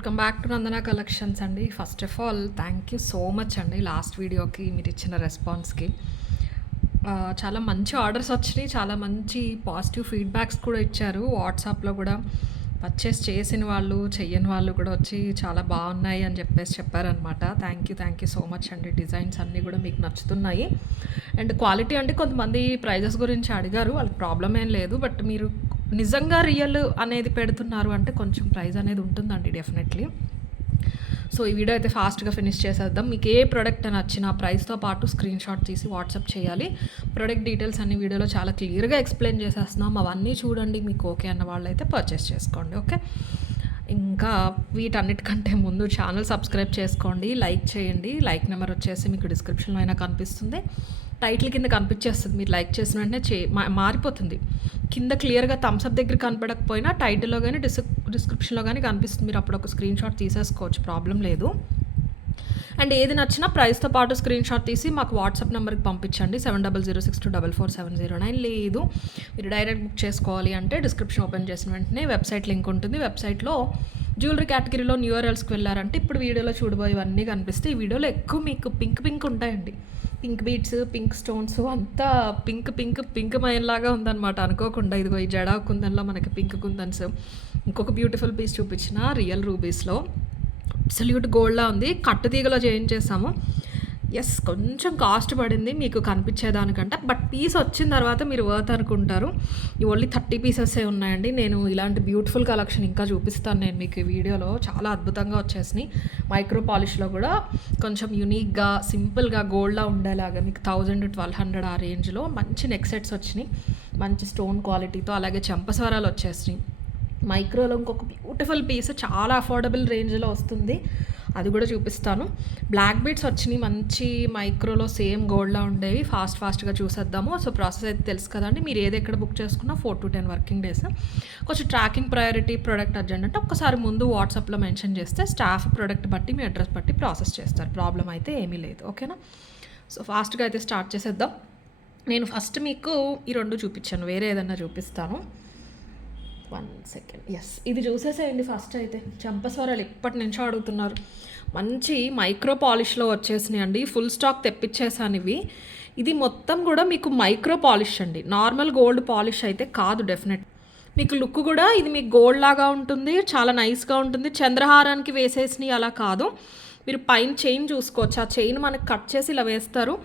Welcome back to Nandana collections అండి. First of all thank you so much అండి last వీడియోకి మీరు ఇచ్చిన రెస్పాన్స్కి. చాలా మంచి ఆర్డర్స్ వచ్చినాయి, చాలా మంచి పాజిటివ్ ఫీడ్బ్యాక్స్ కూడా ఇచ్చారు. వాట్సాప్లో కూడా పర్చేస్ చేసిన వాళ్ళు చెయ్యని వాళ్ళు కూడా వచ్చి చాలా బాగున్నాయి అని చెప్పారనమాట. థ్యాంక్ యూ సో మచ్ అండి. డిజైన్స్ అన్నీ కూడా మీకు నచ్చుతున్నాయి. అండ్ క్వాలిటీ అంటే కొంతమంది ప్రైజెస్ గురించి అడిగారు, వాళ్ళకి ప్రాబ్లం ఏం లేదు. బట్ మీరు నిజంగా రియల్ అనేది పెడుతున్నారు అంటే కొంచెం ప్రైస్ అనేది ఉంటుందండి డెఫినెట్లీ. సో ఈ వీడియో అయితే ఫాస్ట్గా ఫినిష్ చేసేద్దాం. మీకు ఏ ప్రోడక్ట్ నచ్చినా ప్రైస్తో పాటు స్క్రీన్ షాట్ తీసి వాట్సాప్ చేయాలి. ప్రోడక్ట్ డీటెయిల్స్ అన్ని వీడియోలో చాలా క్లియర్గా ఎక్స్ప్లెయిన్ చేసేస్తున్నాం. అవన్నీ చూడండి, మీకు ఓకే అన్న వాళ్ళు అయితే పర్చేస్ చేసుకోండి. ఓకే, ఇంకా వీటన్నిటికంటే ముందు ఛానల్ సబ్స్క్రైబ్ చేసుకోండి, లైక్ చేయండి. లైక్ నెంబర్ వచ్చేసి మీకు డిస్క్రిప్షన్లో అయినా కనిపిస్తుంది, టైటిల్ కింద కనిపించేస్తుంది. మీరు లైక్ చేసిన వెంటనే మారిపోతుంది. కింద క్లియర్గా థమ్స్అప్ దగ్గర కనపడకపోయినా టైటిల్లో కానీ డిస్క్రిప్షన్లో కానీ కనిపిస్తుంది. మీరు అప్పుడు ఒక స్క్రీన్ షాట్ తీసేసుకోవచ్చు, ప్రాబ్లం లేదు. అండ్ ఏది నచ్చినా ప్రైస్తో పాటు స్క్రీన్ షాట్ తీసి మాకు వాట్సాప్ నెంబర్కి పంపించండి. 7006244709. లేదు మీరు డైరెక్ట్ బుక్ చేసుకోవాలి అంటే డిస్క్రిప్షన్ ఓపెన్ చేసిన వెంటనే వెబ్సైట్ లింక్ ఉంటుంది. వెబ్సైట్లో జ్యువెలరీ కేటగిరీలో న్యూ ఇయర్స్కి వెళ్ళారంటే ఇప్పుడు వీడియోలో చూడబోయేవన్నీ కనిపిస్తాయి. ఈ వీడియోలో ఎక్కువ మీకు పింక్ ఉంటాయండి. పింక్ బీడ్స్, పింక్ స్టోన్స్, అంతా పింక్ మైన్లాగా ఉందన్నమాట. అనుకోకుండా ఇదిగో ఈ జడా కుందన్లో మనకి పింక్ కుందన్స్. ఇంకొక బ్యూటిఫుల్ పీస్ చూపించిన రియల్ రూబీస్లో అబ్సల్యూట్ గోల్డ్లా ఉంది. కట్టుతీగలో చేయించేసాము. ఎస్, కొంచెం కాస్ట్ పడింది మీకు కనిపించేదానికంటే, బట్ పీస్ వచ్చిన తర్వాత మీరు వర్త్ అనుకుంటారు. ఈ ఓన్లీ 30 పీసెసే ఉన్నాయండి. నేను ఇలాంటి బ్యూటిఫుల్ కలెక్షన్ ఇంకా చూపిస్తాను నేను మీకు ఈ వీడియోలో. చాలా అద్భుతంగా వచ్చేసినాయి. మైక్రో పాలిష్లో కూడా కొంచెం యూనిక్గా సింపుల్గా గోల్డ్లా ఉండేలాగా మీకు 1000-1200 ఆ రేంజ్లో మంచి నెక్ సెట్స్ వచ్చినాయి. మంచి స్టోన్ క్వాలిటీతో, అలాగే చెంపస్వరాలు వచ్చేసినాయి. మైక్రోలో ఇంకొక బ్యూటిఫుల్ పీస్ చాలా అఫోర్డబుల్ రేంజ్లో వస్తుంది, అది కూడా చూపిస్తాను. బ్లాక్ బీడ్స్ వచ్చినాయి మంచి మైక్రోలో, సేమ్ గోల్డ్లా ఉండేవి. ఫాస్ట్గా చూసేద్దాము. సో ప్రాసెస్ అయితే తెలుసు కదండి. మీరు ఏది ఎక్కడ బుక్ చేసుకున్నా 4 to 10 వర్కింగ్ డేస్. కొంచెం ట్రాకింగ్ ప్రయారిటీ, ప్రోడక్ట్ అర్జెంట్ అంటే ఒక్కసారి ముందు వాట్సాప్లో మెన్షన్ చేస్తే స్టాఫ్ ప్రోడక్ట్ బట్టి మీ అడ్రస్ బట్టి ప్రాసెస్ చేస్తారు. ప్రాబ్లం అయితే ఏమీ లేదు. ఓకేనా? సో ఫాస్ట్గా అయితే స్టార్ట్ చేసేద్దాం. నేను ఫస్ట్ మీకు ఈ 2 చూపించాను, వేరే ఏదన్నా చూపిస్తాను. 1 second. ఎస్, ఇది చూసేసేయండి ఫస్ట్. అయితే చెంపస్వరాలు ఇప్పటి నుంచో అడుగుతున్నారు. మంచి మైక్రో పాలిష్లో వచ్చేసినాయి అండి. ఫుల్ స్టాక్ తెప్పించేసాను ఇవి. ఇది మొత్తం కూడా మీకు మైక్రో పాలిష్ అండి, నార్మల్ గోల్డ్ పాలిష్ అయితే కాదు. డెఫినెట్ మీకు లుక్ కూడా ఇది మీకు గోల్డ్ లాగా ఉంటుంది, చాలా నైస్గా ఉంటుంది. చంద్రహారానికి వేసేసినవి అలా కాదు. మీరు పైన చైన్ చూసుకోవచ్చు. ఆ చైన్ మనకి కట్ చేసి ఇలా వేస్తారు.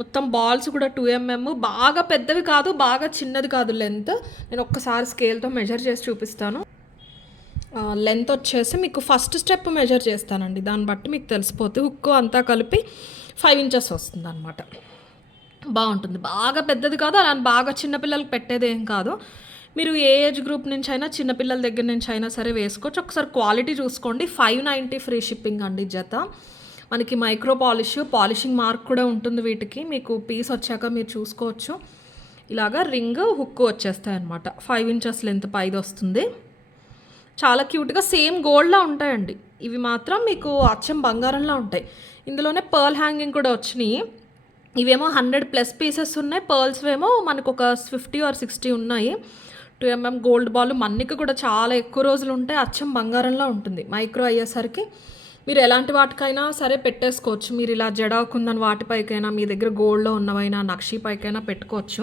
మొత్తం బాల్స్ కూడా 2mm, బాగా పెద్దవి కాదు, బాగా చిన్నది కాదు లెంత్. నేను ఒక్కసారి స్కేల్తో మెజర్ చేసి చూపిస్తాను. లెంత్ వచ్చేసి మీకు ఫస్ట్ స్టెప్ మెజర్ చేస్తానండి, దాన్ని బట్టి మీకు తెలిసిపోతుంది. హుక్ అంతా కలిపి 5 inches వస్తుంది అనమాట. బాగుంటుంది, బాగా పెద్దది కాదు, అలా బాగా చిన్నపిల్లలకి పెట్టేది ఏం కాదు. మీరు ఏ ఏజ్ గ్రూప్ నుంచి అయినా, చిన్నపిల్లల దగ్గర నుంచి అయినా సరే వేసుకోవచ్చు. ఒకసారి క్వాలిటీ చూసుకోండి. 590 ఫ్రీ షిప్పింగ్ అండి జత. మనకి మైక్రో పాలిషింగ్ మార్క్ కూడా ఉంటుంది వీటికి. మీకు పీస్ వచ్చాక మీరు చూసుకోవచ్చు. ఇలాగా రింగ్, హుక్ వచ్చేస్తాయి అనమాట. 5 inches లెంత్ పైది వస్తుంది. చాలా క్యూట్గా సేమ్ గోల్డ్లా ఉంటాయండి. ఇవి మాత్రం మీకు అచ్చం బంగారంలా ఉంటాయి. ఇందులోనే పర్ల్ హ్యాంగింగ్ కూడా వచ్చినాయి. ఇవేమో 100+ పీసెస్ ఉన్నాయి. పర్ల్స్ ఏమో మనకు ఒక 50 or 60 ఉన్నాయి. 2mm gold ball. మన్నిక కూడా చాలా ఎక్కువ రోజులు ఉంటాయి. అచ్చం బంగారంలో ఉంటుంది. మైక్రో అయ్యేసరికి మీరు ఎలాంటి వాటికైనా సరే పెట్టేసుకోవచ్చు. మీరు ఇలా జడాకుందని వాటిపైకైనా, మీ దగ్గర గోల్డ్లో ఉన్నవైనా, నక్షీ పైకైనా పెట్టుకోవచ్చు.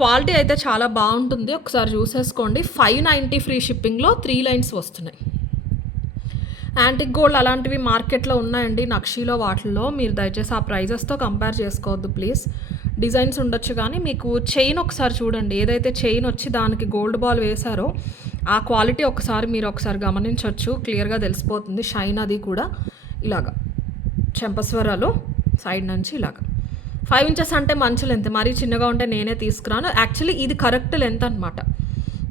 క్వాలిటీ అయితే చాలా బాగుంటుంది, ఒకసారి చూసేసుకోండి. 590 ఫ్రీ షిప్పింగ్లో 3 lines వస్తున్నాయి. యాంటిక్ గోల్డ్ అలాంటివి మార్కెట్లో ఉన్నాయండి, నక్షీలో వాటిల్లో. మీరు దయచేసి ఆ ప్రైజెస్తో కంపేర్ చేసుకోవద్దు ప్లీజ్. డిజైన్స్ ఉండొచ్చు కానీ మీకు చైన్ ఒకసారి చూడండి. ఏదైతే చైన్ వచ్చి దానికి గోల్డ్ బాల్ వేశారో ఆ క్వాలిటీ మీరు ఒకసారి గమనించవచ్చు, క్లియర్గా తెలిసిపోతుంది. షైన్ అది కూడా ఇలాగా చెంపస్వరాలు సైడ్ నుంచి ఇలాగా 5 inches అంటే మంచి లెంత్. మరీ చిన్నగా ఉంటే నేనే తీసుకురాను. యాక్చువల్లీ ఇది కరెక్ట్ లెంత్ అనమాట.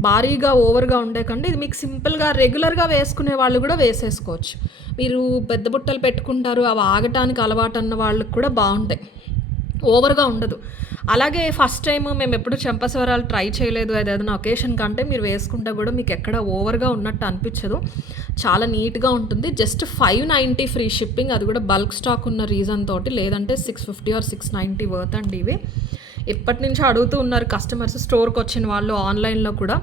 భారీగా ఓవర్గా ఉండే కంటే ఇది మీకు సింపుల్గా రెగ్యులర్గా వేసుకునే వాళ్ళు కూడా వేసేసుకోవచ్చు. మీరు పెద్ద బుట్టలు పెట్టుకుంటారు, అవి ఆగటానికి అలవాటు అన్న వాళ్ళకి కూడా బాగుంటాయి, ఓవర్గా ఉండదు. అలాగే ఫస్ట్ టైం మేము ఎప్పుడు చెంపస్వరాలు ట్రై చేయలేదు, ఏదైనా ఒకేషన్ కంటే మీరు వేసుకుంటే కూడా మీకు ఎక్కడ ఓవర్గా ఉన్నట్టు అనిపించదు. చాలా నీట్గా ఉంటుంది. జస్ట్ 590 ఫ్రీ షిప్పింగ్, అది కూడా బల్క్ స్టాక్ ఉన్న రీజన్ తోటి. లేదంటే 650 or 690 వర్త్ అండి ఇవి. ఎప్పటి నుంచో అడుగుతూ ఉన్నారు కస్టమర్స్, స్టోర్కి వచ్చిన వాళ్ళు ఆన్లైన్లో కూడా.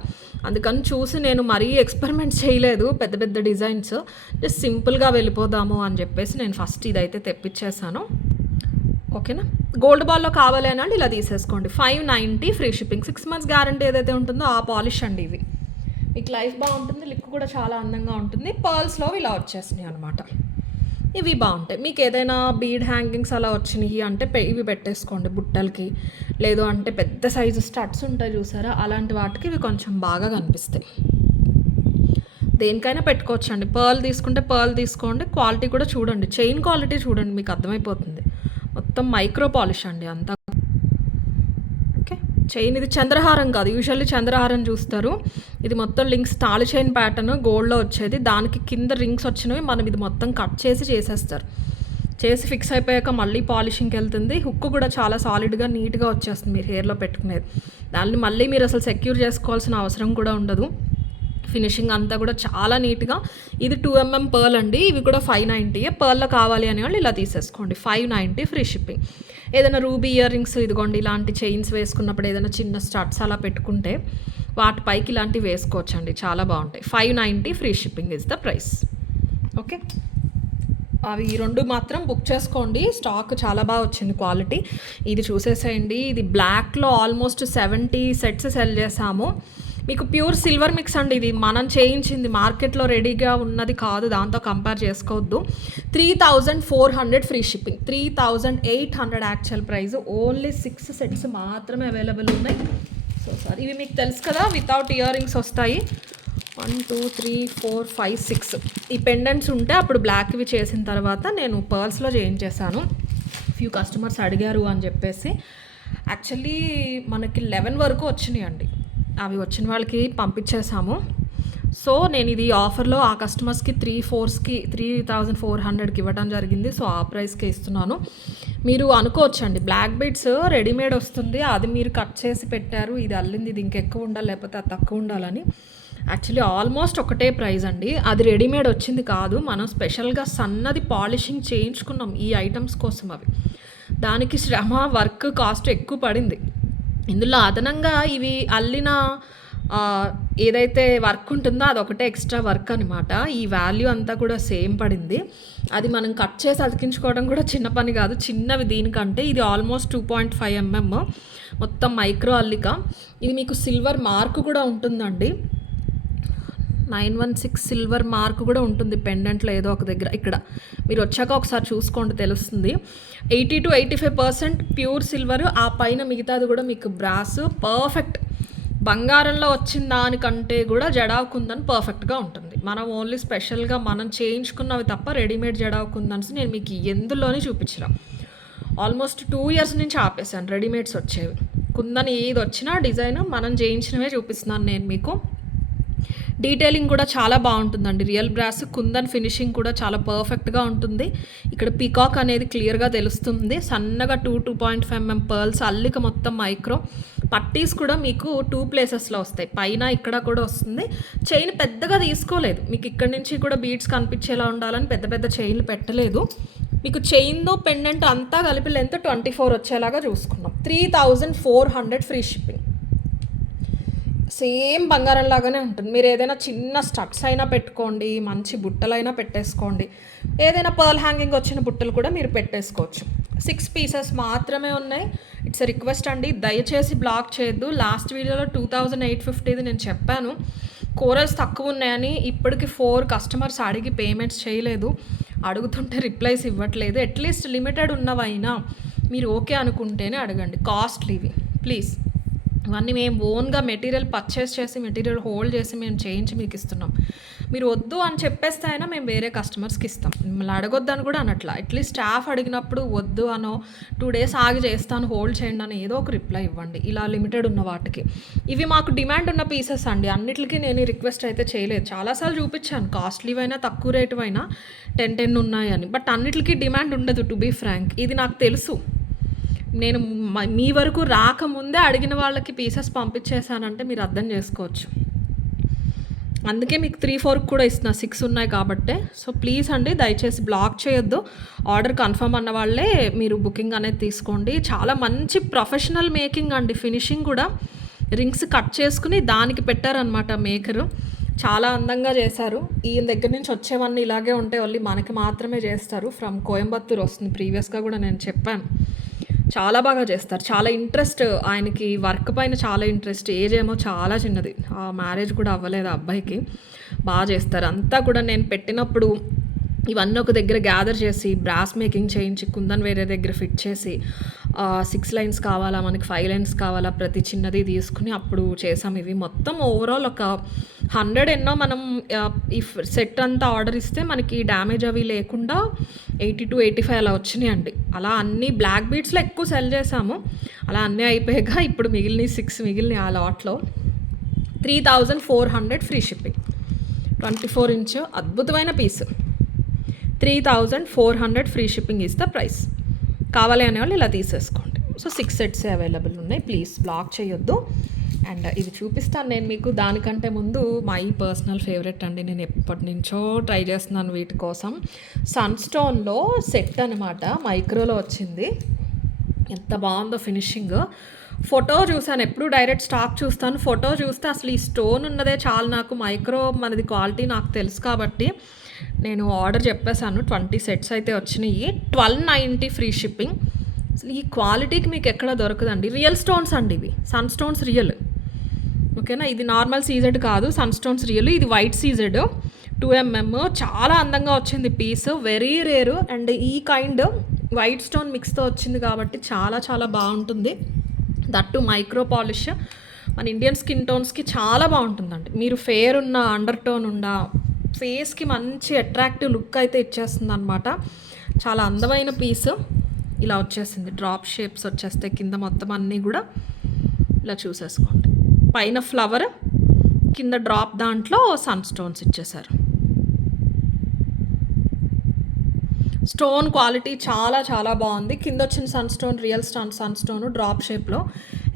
అందుకని చూసి నేను మరీ ఎక్స్పెరిమెంట్స్ చేయలేదు పెద్ద పెద్ద డిజైన్స్, జస్ట్ సింపుల్గా వెళ్ళిపోదాము అని చెప్పేసి నేను ఫస్ట్ ఇదైతే తెప్పించేసాను. ఓకేనా, గోల్డ్ బాల్లో కావాలి అని ఇలా తీసేసుకోండి. 590 ఫ్రీ షిప్పింగ్. 6 months గ్యారంటీ ఏదైతే ఉంటుందో ఆ పాలిష్ అండి ఇవి. మీకు లైఫ్ బాగుంటుంది, లిక్ కూడా చాలా అందంగా ఉంటుంది. పర్ల్స్లో ఇలా వచ్చేసినాయి అనమాట. ఇవి బాగుంటాయి. మీకు ఏదైనా బీడ్ హ్యాంగింగ్స్ అలా వచ్చినాయి అంటే ఇవి పెట్టేసుకోండి బుట్టలకి, లేదు అంటే పెద్ద సైజు స్టడ్స్ ఉంటాయి చూసారా, అలాంటి వాటికి ఇవి కొంచెం బాగా కనిపిస్తాయి. దేనికైనా పెట్టుకోవచ్చు అండి. పర్ల్ తీసుకుంటే పర్ల్ తీసుకోండి. క్వాలిటీ కూడా చూడండి, చైన్ క్వాలిటీ చూడండి, మీకు అర్థమైపోతుంది. మొత్తం మైక్రో పాలిష్ అండి అంతా. ఓకే, చైన్ ఇది చంద్రహారం కాదు, యూజువల్లీ చంద్రహారం చూస్తారు. ఇది మొత్తం లింక్స్ తాళి చైన్ ప్యాటర్న్ గోల్డ్లో వచ్చేది, దానికి కింద రింగ్స్ వచ్చినవి మనం ఇది మొత్తం కట్ చేసేస్తారు. చేసి ఫిక్స్ అయిపోయాక మళ్ళీ పాలిషింగ్కి వెళ్తుంది. హుక్ కూడా చాలా సాలిడ్గా నీట్గా వచ్చేస్తుంది మీరు హెయిర్లో పెట్టుకునేది. దాన్ని మళ్ళీ మీరు అసలు సెక్యూర్ చేసుకోవాల్సిన అవసరం కూడా ఉండదు. ఫినిషింగ్ అంతా కూడా చాలా నీట్గా. ఇది 2mm పర్ల్ అండి, ఇవి కూడా 590. పర్ల్లో కావాలి అనే వాళ్ళు ఇలా తీసేసుకోండి. 590 ఫ్రీ షిప్పింగ్. ఏదైనా రూబీ ఇయర్ రింగ్స్ ఇదిగోండి, ఇలాంటి చైన్స్ వేసుకున్నప్పుడు ఏదైనా చిన్న స్టడ్స్ అలా పెట్టుకుంటే వాటిపైకి ఇలాంటివి వేసుకోవచ్చండి, చాలా బాగుంటాయి. 590 free shipping is the price. Okay, అవి ఈ రెండు మాత్రం బుక్ చేసుకోండి, స్టాక్ చాలా బాగా వచ్చింది క్వాలిటీ. ఇది చూసేసేయండి. ఇది బ్లాక్లో ఆల్మోస్ట్ 70 సెట్స్ సెల్ చేసాము. మీకు ప్యూర్ సిల్వర్ మిక్స్ అండి, ఇది మనం చేయించింది, మార్కెట్లో రెడీగా ఉన్నది కాదు, దాంతో కంపేర్ చేసుకోవద్దు. 3400 free shipping. 3800 actual price. Only 6 sets మాత్రమే అవైలబుల్ ఉన్నాయి. సో సారీ, ఇవి మీకు తెలుసు కదా, వితౌట్ ఇయర్ రింగ్స్ వస్తాయి. 1 2 3 4 5 6 ఈ పెండెంట్స్ ఉంటే అప్పుడు బ్లాక్ ఇవి చేసిన తర్వాత నేను పర్ల్స్లో చేయించేసాను. ఫ్యూ కస్టమర్స్ అడిగారు అని చెప్పేసి. యాక్చువల్లీ మనకి 11 వరకు వచ్చినాయి అండి, అవి వచ్చిన వాళ్ళకి పంపించేసాము. సో నేను ఇది ఆఫర్లో ఆ కస్టమర్స్కి 3400కి ఇవ్వడం జరిగింది. సో ఆ ప్రైస్కే ఇస్తున్నాను. మీరు అనుకోవచ్చండి బ్లాక్ బీడ్స్ రెడీమేడ్ వస్తుంది, అది మీరు కట్ చేసి పెట్టారు, ఇది అల్లింది, ఇది ఇంకెక్కువ ఉండాలి లేకపోతే అది తక్కువ ఉండాలని. యాక్చువల్లీ ఆల్మోస్ట్ ఒకటే ప్రైస్ అండి, అది రెడీమేడ్ వచ్చింది కాదు, మనం స్పెషల్గా సన్నది పాలిషింగ్ చేయించుకున్నాం ఈ ఐటమ్స్ కోసం. అవి దానికి శ్రమ, వర్క్, కాస్ట్ ఎక్కువ పడింది. ఇందులో అదనంగా ఇవి అల్లిన ఏదైతే వర్క్ ఉంటుందో అదొకటే ఎక్స్ట్రా వర్క్ అనమాట. ఈ వాల్యూ అంతా కూడా సేమ్ పడింది. అది మనం కట్ చేసి అతికించుకోవడం కూడా చిన్న పని కాదు, చిన్నవి దీనికంటే. ఇది ఆల్మోస్ట్ 2.5 mm మొత్తం మైక్రో అల్లిక. ఇది మీకు సిల్వర్ మార్క్ కూడా ఉంటుందండి, 916 సిల్వర్ మార్క్ కూడా ఉంటుంది పెండెంట్లో ఏదో ఒక దగ్గర. ఇక్కడ మీరు వచ్చాక ఒకసారి చూసుకోండి తెలుస్తుంది. 80 to 85% ప్యూర్ సిల్వర్, ఆ పైన మిగతాది కూడా మీకు బ్రాస్. పర్ఫెక్ట్ బంగారంలో వచ్చిన దానికంటే కూడా జడావ్ కుందన్ పర్ఫెక్ట్గా ఉంటుంది. మనం ఓన్లీ స్పెషల్గా మనం చేయించుకున్నవి తప్ప రెడీమేడ్ జడావ్ కుందన్స్ నేను మీకు ఎందులోనే చూపించరా. ఆల్మోస్ట్ 2 years నుంచి ఆపేసాను రెడీమేడ్స్ వచ్చేవి. కుందన్ ఏది వచ్చినా డిజైన్ మనం చేయించినవే చూపిస్తున్నాను నేను మీకు. డీటెయిలింగ్ కూడా చాలా బాగుంటుందండి. రియల్ బ్రాస్ కుందన్ ఫినిషింగ్ కూడా చాలా పర్ఫెక్ట్గా ఉంటుంది. ఇక్కడ పీకాక్ అనేది క్లియర్గా తెలుస్తుంది. సన్నగా 2.5 mm పర్ల్స్, అల్లిక మొత్తం మైక్రో. పట్టీస్ కూడా మీకు 2 places వస్తాయి, పైన ఇక్కడ కూడా వస్తుంది. చైన్ పెద్దగా తీసుకోలేదు, మీకు ఇక్కడ నుంచి కూడా బీడ్స్ కనిపించేలా ఉండాలని పెద్ద పెద్ద చైన్లు పెట్టలేదు. మీకు చైన్తో పెండెంట్ అంతా కలిపి లెంత్ 24 వచ్చేలాగా చూసుకున్నాం. 3400 ఫ్రీ షిప్పింగ్. సేమ్ బంగారం లాగానే ఉంటుంది. మీరు ఏదైనా చిన్న స్టడ్స్ అయినా పెట్టుకోండి, మంచి బుట్టలైనా పెట్టేసుకోండి, ఏదైనా పర్ల్ హ్యాంగింగ్ వచ్చిన బుట్టలు కూడా మీరు పెట్టేసుకోవచ్చు. 6 pieces మాత్రమే ఉన్నాయి. ఇట్స్ ఎ రిక్వెస్ట్ అండి, దయచేసి బ్లాక్ చేయొద్దు. లాస్ట్ వీడియోలో 2850 నేను చెప్పాను, కోరల్స్ తక్కువ ఉన్నాయని. ఇప్పటికి 4 customers అడిగి పేమెంట్స్ చేయలేదు, అడుగుతుంటే రిప్లైస్ ఇవ్వట్లేదు. అట్లీస్ట్ లిమిటెడ్ ఉన్నవైనా మీరు ఓకే అనుకుంటేనే అడగండి. కాస్ట్లీ ఇవి ప్లీజ్. ఇవన్నీ మేము ఓన్గా మెటీరియల్ పర్చేస్ చేసి, మెటీరియల్ హోల్డ్ చేసి మేము చేయించి మీకు ఇస్తున్నాం. మీరు వద్దు అని చెప్పేస్తే అయినా మేము వేరే కస్టమర్స్కి ఇస్తాం, మిమ్మల్ని అడగొద్దని కూడా అనట్లా. అట్లీస్ట్ స్టాఫ్ అడిగినప్పుడు వద్దు అనో 2 days ఆగి చేస్తాను హోల్డ్ చేయండి అని ఏదో ఒక రిప్లై ఇవ్వండి, ఇలా లిమిటెడ్ ఉన్న వాటికి. ఇవి మాకు డిమాండ్ ఉన్న పీసెస్ అండి, అన్నిటికీ నేను రిక్వెస్ట్ అయితే చేయలేదు. చాలాసార్లు చూపించాను, కాస్ట్లీవైనా తక్కువ రేటు అయినా 10 ఉన్నాయని, బట్ అన్నిటికీ డిమాండ్ ఉండదు టు బీ ఫ్రాంక్. ఇది నాకు తెలుసు. నేను మీ వరకు రాకముందే అడిగిన వాళ్ళకి పీసెస్ పంపించేశానంటే మీరు అర్థం చేసుకోవచ్చు. అందుకే మీకు 3, 4 కూడా ఇస్తున్నా, 6 ఉన్నాయి కాబట్టే. సో ప్లీజ్ అండి దయచేసి బ్లాక్ చేయొద్దు. ఆర్డర్ కన్ఫర్మ్ అన్న వాళ్ళే మీరు బుకింగ్ అనేది తీసుకోండి. చాలా మంచి ప్రొఫెషనల్ మేకింగ్ అండి. ఫినిషింగ్ కూడా రింగ్స్ కట్ చేసుకుని దానికి పెట్టారనమాట మేకరు. చాలా అందంగా చేశారు. ఈయన దగ్గర నుంచి వచ్చేవన్నీ ఇలాగే ఉంటాయి, ఓన్లీ మనకి మాత్రమే చేస్తారు. ఫ్రమ్ కోయంబత్తూర్ వస్తుంది. ప్రీవియస్గా కూడా నేను చెప్పాను. చాలా బాగా చేస్తారు. చాలా ఇంట్రెస్ట్ ఆయనకి, వర్క్ పైన చాలా ఇంట్రెస్ట్. ఏజ్ ఏమో చాలా చిన్నది, మ్యారేజ్ కూడా అవ్వలేదు ఆ అబ్బాయికి. బాగా చేస్తారు. అంతా కూడా నేను పెట్టినప్పుడు ఇవన్నీ ఒక దగ్గర గ్యాదర్ చేసి బ్రాస్ మేకింగ్ చేయించి కుందన్ వేరే దగ్గర ఫిట్ చేసి 6 లైన్స్ కావాలా, మనకి 5 లైన్స్ కావాలా, ప్రతి చిన్నది తీసుకుని అప్పుడు చేసాం. ఇవి మొత్తం ఓవరాల్ ఒక 100 ఎన్నో మనం ఈ సెట్ అంతా ఆర్డర్ ఇస్తే మనకి డ్యామేజ్ అవి లేకుండా 80-85 అలా వచ్చినాయండి. అలా అన్నీ బ్లాక్ బీడ్స్లో ఎక్కువ సెల్ చేసాము. అలా అన్నీ అయిపోయాక ఇప్పుడు మిగిలిన 6 మిగిలిన ఆ లాట్లో 3400 ఫ్రీ షిప్పింగ్. 24 ఇంచ్ అద్భుతమైన piece. 3400 free shipping is the price. కావాలి అనే వాళ్ళు ఇలా తీసేసుకోండి. సో 6 సెట్సే అవైలబుల్ ఉన్నాయి. ప్లీజ్ బ్లాక్ చేయొద్దు. అండ్ ఇది చూపిస్తాను నేను మీకు. దానికంటే ముందు మై పర్సనల్ ఫేవరెట్ అండి. నేను ఎప్పటి నుంచో ట్రై చేస్తున్నాను వీటి కోసం. సన్స్టోన్లో సెట్ అనమాట, మైక్రోలో వచ్చింది. ఎంత బాగుందో ఫినిషింగ్. ఫోటో చూసాను, ఎప్పుడు డైరెక్ట్ స్టాక్ చూస్తాను. ఫోటో చూస్తే అసలు ఈ స్టోన్ ఉన్నదే చాలు నాకు. మైక్రో మనది క్వాలిటీ నాకు తెలుసు కాబట్టి నేను ఆర్డర్ చెప్పేశాను. 20 సెట్స్ అయితే వచ్చినాయి. 1290 ఫ్రీ షిప్పింగ్. అసలు ఈ క్వాలిటీకి మీకు ఎక్కడ దొరకదండి. రియల్ స్టోన్స్ అండి ఇవి, సన్ స్టోన్స్ రియల్. ఓకేనా, ఇది నార్మల్ సీజెడ్ కాదు, సన్ స్టోన్స్ రియల్. ఇది వైట్ సీజెడ్ 2mm. చాలా అందంగా వచ్చింది పీస్, వెరీ రేరు. అండ్ ఈ కైండ్ వైట్ స్టోన్ మిక్స్తో వచ్చింది కాబట్టి చాలా చాలా బాగుంటుంది. దట్టు మైక్రో పాలిష్ మన ఇండియన్ స్కిన్ టోన్స్కి చాలా బాగుంటుందండి. మీరు ఫేర్ ఉన్న, అండర్ టోన్ ఉన్న ఫేస్కి మంచి అట్రాక్టివ్ లుక్ అయితే ఇచ్చేస్తుంది అనమాట. చాలా అందమైన పీస్. ఇలా వచ్చేసింది, డ్రాప్ షేప్స్ వచ్చేస్తాయి కింద మొత్తం అన్నీ కూడా. ఇలా చూసేసుకోండి, పైన ఫ్లవర్, కింద డ్రాప్, దాంట్లో సన్ స్టోన్స్ ఇచ్చేసారు. స్టోన్ క్వాలిటీ చాలా చాలా బాగుంది. కింద వచ్చిన sun stone real sun stone drop షేప్లో.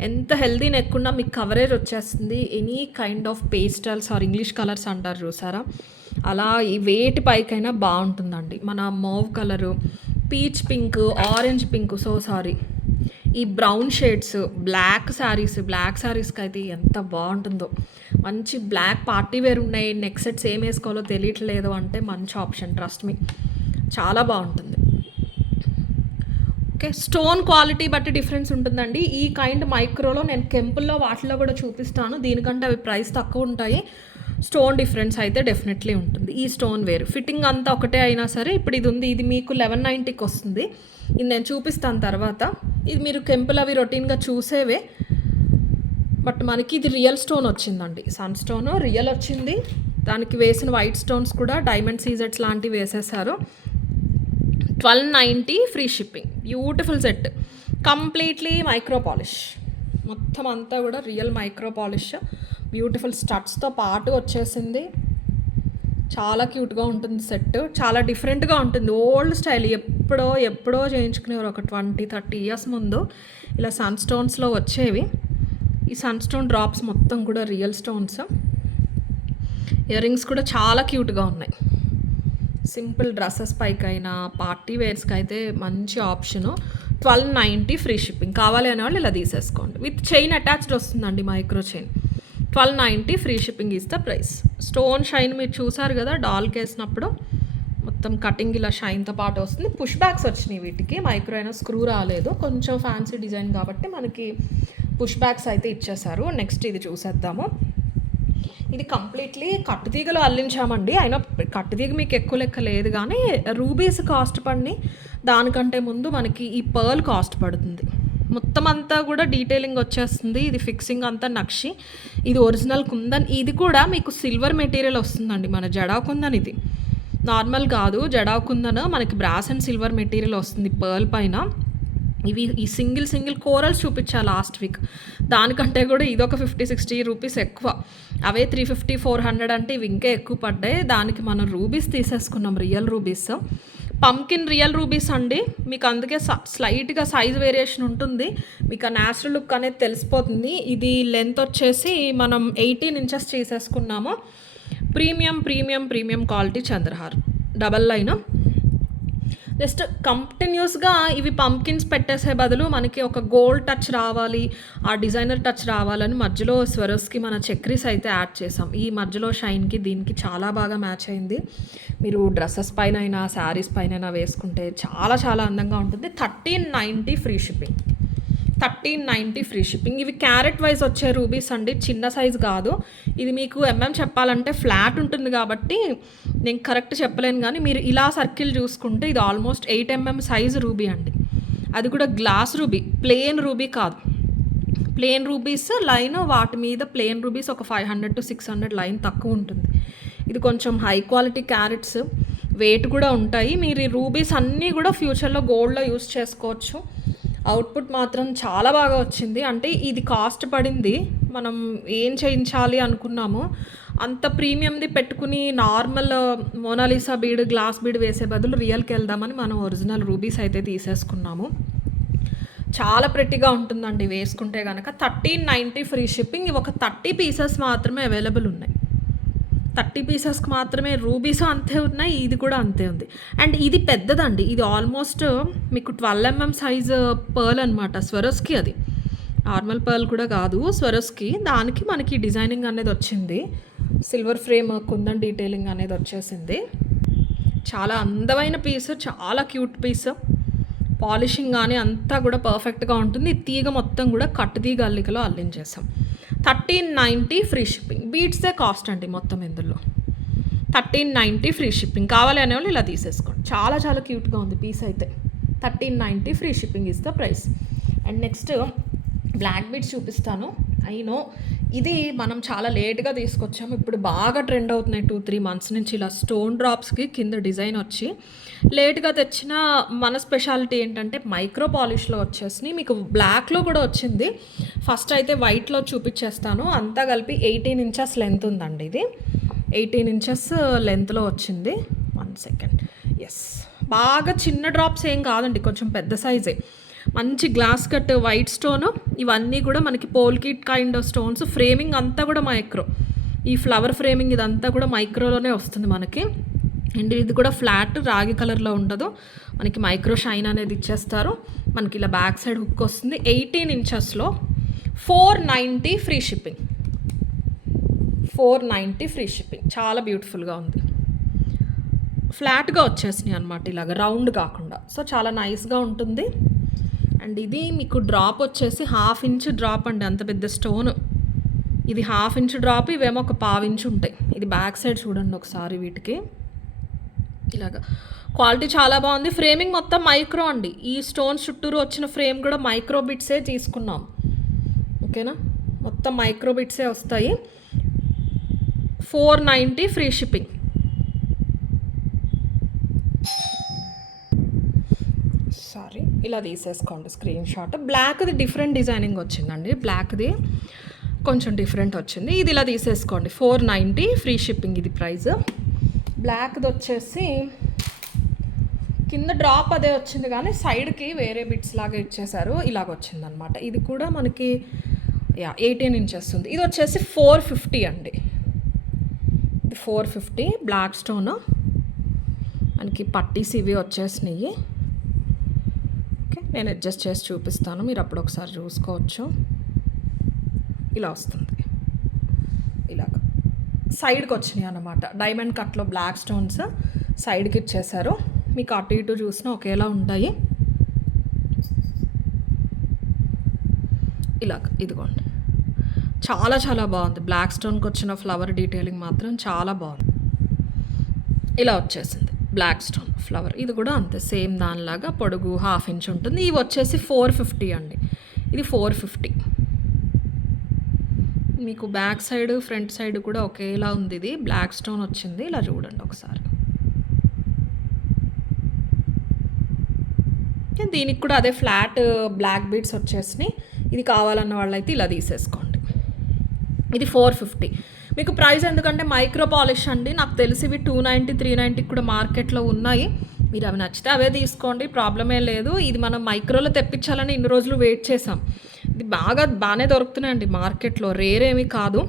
ఎంత హెల్దీ నెక్ ఉన్నా మీకు కవరేజ్ వచ్చేస్తుంది. Any kind of pastels or English colours అంటారు చూసారా, అలా ఈ వేటి పైకైనా బాగుంటుందండి. మన mauve colour, peach pink, orange pink, ఈ బ్రౌన్ షేడ్స్, బ్లాక్ శారీస్కి అయితే ఎంత బాగుంటుందో. మంచి బ్లాక్ పార్టీ వేర్ ఉన్నాయి, నెక్ సెట్స్ ఏం వేసుకోవాలో తెలియట్లేదు అంటే మంచి ఆప్షన్, ట్రస్ట్ మీ, చాలా బాగుంటుంది. ఓకే, స్టోన్ క్వాలిటీ బట్టి డిఫరెన్స్ ఉంటుందండి. ఈ కైండ్ మైక్రోలో నేను కెంపుల్లో వాటిలో కూడా చూపిస్తాను. దీనికంటే అవి ప్రైస్ తక్కువ ఉంటాయి. స్టోన్ డిఫరెన్స్ అయితే డెఫినెట్లీ ఉంటుంది. ఈ స్టోన్ వేరు, ఫిట్టింగ్ అంతా ఒకటే అయినా సరే. ఇప్పుడు ఇది ఉంది, ఇది మీకు 1190కి వస్తుంది. ఇది నేను చూపిస్తాను తర్వాత. ఇది మీరు కెంపులు అవి రొటీన్గా చూసేవే, బట్ మనకి ఇది రియల్ స్టోన్ వచ్చిందండి. సన్ స్టోన్ రియల్ వచ్చింది. దానికి వేసిన వైట్ స్టోన్స్ కూడా డైమండ్ సీజెట్స్ లాంటివి వేసేసారు. 1290 free shipping. Beautiful set, completely micro polish. మొత్తం అంతా కూడా రియల్ మైక్రో పాలిష్. బ్యూటిఫుల్ స్టడ్స్తో పాటు వచ్చేసింది. చాలా క్యూట్గా ఉంటుంది సెట్, చాలా డిఫరెంట్గా ఉంటుంది. ఓల్డ్ స్టైల్, ఎప్పుడో చేయించుకునేవారు ఒక 20-30 ఇయర్స్ ముందు. ఇలా సన్ స్టోన్స్లో వచ్చేవి. ఈ సన్ స్టోన్ డ్రాప్స్ మొత్తం కూడా రియల్ స్టోన్స్. ఇయర్ రింగ్స్ కూడా చాలా క్యూట్గా ఉన్నాయి. సింపుల్ డ్రెస్సెస్ పైకైనా పార్టీ వేర్స్కి అయితే మంచి ఆప్షను. 1290 free shipping. కావాలి అనే వాళ్ళు ఇలా తీసేసుకోండి. విత్ చైన్ అటాచ్డ్ వస్తుందండి, micro chain. 1290 free shipping is the price. Stone shine మీరు చూసారు కదా, డాల్కి వేసినప్పుడు మొత్తం కటింగ్ ఇలా షైన్తో పాటు వస్తుంది. పుష్ బ్యాక్స్ వచ్చినాయి వీటికి, మైక్రో అయినా స్క్రూ రాలేదు. కొంచెం ఫ్యాన్సీ డిజైన్ కాబట్టి మనకి పుష్ బ్యాక్స్ అయితే ఇచ్చేసారు. నెక్స్ట్ ఇది చూసేద్దాము. ఇది కంప్లీట్లీ కట్టుతీగలో అల్లించామండి. అయినా కట్టుతీగ మీకు ఎక్కువ లెక్క లేదు, కానీ రూబీస్ కాస్ట్ పడి దానికంటే ముందు మనకి ఈ పర్ల్ కాస్ట్ పడుతుంది. మొత్తం అంతా కూడా డీటెయిలింగ్ వచ్చేస్తుంది. ఇది ఫిక్సింగ్ అంతా నక్షి. ఇది ఒరిజినల్ కుందన్. ఇది కూడా మీకు సిల్వర్ మెటీరియల్ వస్తుందండి. మన జడా కుందన్ ఇది నార్మల్ కాదు. జడా కుందన్ మనకి బ్రాస్ అండ్ సిల్వర్ మెటీరియల్ వస్తుంది పర్ల్ పైన. ఇవి ఈ సింగిల్ కోరల్స్ చూపించా లాస్ట్ వీక్. దానికంటే కూడా ఇదొక 50-60 రూపీస్ ఎక్కువ. అవే 350-400 అంటే ఇవి ఇంకా ఎక్కువ పడ్డాయి. దానికి మనం రూబీస్ తీసేసుకున్నాం, రియల్ రూబీస్. పంకిన్ రియల్ రూబీస్ అండి. మీకు అందుకే స్లైట్గా సైజ్ వేరియేషన్ ఉంటుంది. మీకు ఆ న్యాచురల్ లుక్ అనేది తెలిసిపోతుంది. ఇది లెంత్ వచ్చేసి మనం 18 ఇంచెస్ చేసేసుకున్నాము. Premium quality chandrahaar double line. Just కంటిన్యూస్గా ఇవి పంకిన్స్ పెట్టేసే బదులు మనకి ఒక గోల్డ్ టచ్ రావాలి, ఆ డిజైనర్ టచ్ రావాలని మధ్యలో స్వరోస్కి మన చక్రీస్ అయితే యాడ్ చేసాం. ఈ మధ్యలో షైన్కి దీనికి చాలా బాగా మ్యాచ్ అయింది. మీరు డ్రెస్సెస్ పైన అయినా శారీస్ పైన వేసుకుంటే చాలా చాలా అందంగా ఉంటుంది. 1390 ఫ్రీ షిప్పింగ్. 1390 free shipping. ఇవి క్యారెట్ వైజ్ వచ్చే రూబీస్ అండి, చిన్న సైజ్ కాదు. ఇది మీకు చెప్పాలంటే ఫ్లాట్ ఉంటుంది కాబట్టి నేను కరెక్ట్ చెప్పలేను, కానీ మీరు ఇలా సర్కిల్ చూసుకుంటే ఇది ఆల్మోస్ట్ 8 సైజు రూబీ అండి. అది కూడా గ్లాస్ రూబీ, ప్లెయిన్ రూబీ కాదు. ప్లెయిన్ రూబీస్ లైన్, వాటి మీద ప్లెయిన్ రూబీస్ ఒక 500 to 600 లైన్ తక్కువ ఉంటుంది. ఇది కొంచెం హై క్వాలిటీ క్యారెట్స్, వెయిట్ కూడా ఉంటాయి. మీరు ఈ రూబీస్ అన్నీ కూడా ఫ్యూచర్లో గోల్డ్లో యూస్ చేసుకోవచ్చు. అవుట్పుట్ మాత్రం చాలా బాగా వచ్చింది. అంటే ఇది కాస్ట్ పడింది, మనం ఏం చేయించాలి అనుకున్నామో అంత ప్రీమియంది పెట్టుకుని normal Mona Lisa bead, glass bead వేసే బదులు రియల్కి వెళ్దామని మనం ఒరిజినల్ రూబీస్ అయితే తీసేసుకున్నాము. చాలా ప్రెట్టిగా ఉంటుందండి వేసుకుంటే కనుక. 1390 ఫ్రీ షిప్పింగ్. ఇవి ఒక 30 పీసెస్ మాత్రమే అవైలబుల్ ఉన్నాయి. 30 పీసెస్కి మాత్రమే. రూబీస్ అంతే ఉన్నాయి, ఇది కూడా అంతే ఉంది. అండ్ ఇది పెద్దదండి, ఇది ఆల్మోస్ట్ మీకు 12 సైజ్ పర్ల్ అనమాట. స్వరోస్కి అది నార్మల్ పర్ల్ కూడా కాదు, స్వరోస్కి. దానికి మనకి డిజైనింగ్ అనేది వచ్చింది, సిల్వర్ ఫ్రేమ్ కుందన్ డీటెయిలింగ్ అనేది వచ్చేసింది. చాలా అందమైన పీస్, చాలా క్యూట్ పీస్. పాలిషింగ్ కానీ అంతా కూడా పర్ఫెక్ట్గా ఉంటుంది. తీగ మొత్తం కూడా కట్టు తీగ అల్లికలో అల్లించేసాం. 1390 ఫ్రీ షిప్పింగ్. బీట్సే కాస్ట్ అండి మొత్తం ఇందులో. 1390 ఫ్రీ షిప్పింగ్. కావాలి అనే వాళ్ళు ఇలా తీసేసుకోండి. చాలా చాలా క్యూట్గా ఉంది పీస్ అయితే. 1390 free shipping is the price. And next black beads చూపిస్తాను. అయినో ఇది మనం చాలా లేట్గా తీసుకొచ్చాము, ఇప్పుడు బాగా ట్రెండ్ అవుతున్నాయి 2-3 మంత్స్ నుంచి. ఇలా స్టోన్ డ్రాప్స్కి కింద డిజైన్ వచ్చి లేట్గా తెచ్చిన మన స్పెషాలిటీ ఏంటంటే మైక్రో పాలిష్లో వచ్చేసినాయి. మీకు బ్లాక్లో కూడా వచ్చింది. ఫస్ట్ అయితే వైట్లో చూపించేస్తాను. అంతా కలిపి 18 ఇంచెస్ లెంత్ ఉందండి. ఇది 18 ఇంచెస్ లెంత్లో వచ్చింది. 1 సెకండ్. ఎస్, బాగా చిన్న డ్రాప్స్ ఏం కాదండి, కొంచెం పెద్ద సైజే. మంచి గ్లాస్ కట్ వైట్ స్టోను, ఇవన్నీ కూడా మనకి పోల్కిట్ కైండ్ ఆఫ్ స్టోన్స్. ఫ్రేమింగ్ అంతా కూడా మైక్రో, ఈ ఫ్లవర్ ఫ్రేమింగ్ ఇదంతా కూడా మైక్రోలోనే వస్తుంది మనకి. అండ్ ఇది కూడా ఫ్లాట్ రాగి కలర్లో ఉండదు, మనకి మైక్రో షైన్ అనేది ఇచ్చేస్తారు. మనకి ఇలా బ్యాక్ సైడ్ హుక్ వస్తుంది. 18 ఇంచెస్లో 490 ఫ్రీ షిప్పింగ్. 490 free shipping. చాలా బ్యూటిఫుల్గా ఉంది. ఫ్లాట్గా వచ్చేసినాయి అనమాట, ఇలాగ రౌండ్ కాకుండా. సో చాలా నైస్గా ఉంటుంది. అండ్ ఇది మీకు డ్రాప్ వచ్చేసి 1/2 ఇంచ్ డ్రాప్ అండి, అంత పెద్ద స్టోన్. ఇది 1/2 ఇంచ్ డ్రాప్, ఇవేమో ఒక 1/4 ఇంచ్ ఉంటాయి. ఇది బ్యాక్ సైడ్ చూడండి ఒకసారి. వీటికి ఇలాగా క్వాలిటీ చాలా బాగుంది. ఫ్రేమింగ్ మొత్తం మైక్రో అండి. ఈ స్టోన్స్ చుట్టూరు వచ్చిన ఫ్రేమ్ కూడా మైక్రో బిట్సే తీసుకున్నాం. ఓకేనా, మొత్తం మైక్రో బిట్సే వస్తాయి. 490 ఫ్రీ షిప్పింగ్. సారీ, ఇలా తీసేసుకోండి స్క్రీన్ షాట్. బ్లాక్ది డిఫరెంట్ డిజైనింగ్ వచ్చిందండి, బ్లాక్ది కొంచెం డిఫరెంట్ వచ్చింది. ఇది ఇలా తీసేసుకోండి. 490 ఫ్రీ షిప్పింగ్ ఇది ప్రైస్. బ్లాక్ది వచ్చేసి కింద డ్రాప్ అదే వచ్చింది, కానీ సైడ్కి వేరే బిట్స్ లాగా ఇచ్చేసారు, ఇలాగ వచ్చిందనమాట. ఇది కూడా మనకి 18 ఇంచెస్ ఉంది. ఇది వచ్చేసి 450 అండి. ఇది 450 బ్లాక్ స్టోన్. మనకి పట్టీస్ ఇవి వచ్చేసినాయి. ఓకే, నేను అడ్జస్ట్ చేసి చూపిస్తాను, మీరు అప్పుడు ఒకసారి చూసుకోవచ్చు. ఇలా వస్తుంది, ఇలాగ సైడ్కి వచ్చినాయి అన్నమాట. డైమండ్ కట్లో బ్లాక్ స్టోన్స్ సైడ్కి ఇచ్చేసారు. మీకు అటు ఇటు చూసినా ఒకేలా ఉంటాయి. ఇలాగ ఇదిగోండి, చాలా చాలా బాగుంది. బ్లాక్ స్టోన్కి వచ్చిన ఫ్లవర్ డీటెయిలింగ్ మాత్రం చాలా బాగుంది. ఇలా వచ్చేసింది బ్లాక్ స్టోన్ ఫ్లవర్. ఇది కూడా అంతే, సేమ్ దానిలాగా పొడుగు 1/2 ఇంచ్ ఉంటుంది. ఇవి వచ్చేసి 450 అండి. ఇది 450. మీకు బ్యాక్ సైడ్ ఫ్రంట్ సైడ్ కూడా ఒకేలా ఉంది. ఇది బ్లాక్ స్టోన్ వచ్చింది. ఇలా చూడండి ఒకసారి. దీనికి కూడా అదే ఫ్లాట్ బ్లాక్ బీడ్స్ వచ్చేసినాయి. ఇది కావాలన్న వాళ్ళైతే ఇలా తీసేసుకోండి. ఇది 450. మీకు ప్రైస్ ఎందుకంటే మైక్రో పాలిష్ అండి, నాకు తెలిసి ఇవి 290, 390 కూడా మార్కెట్లో ఉన్నాయి. మీరు అవి నచ్చితే అవే తీసుకోండి, ప్రాబ్లమే లేదు. ఇది మనం మైక్రోలో తెప్పించాలని ఇన్ని రోజులు వెయిట్ చేసాం. ఇది బాగానే దొరుకుతున్నాయండి మార్కెట్లో, రేర్ ఏమీ కాదు.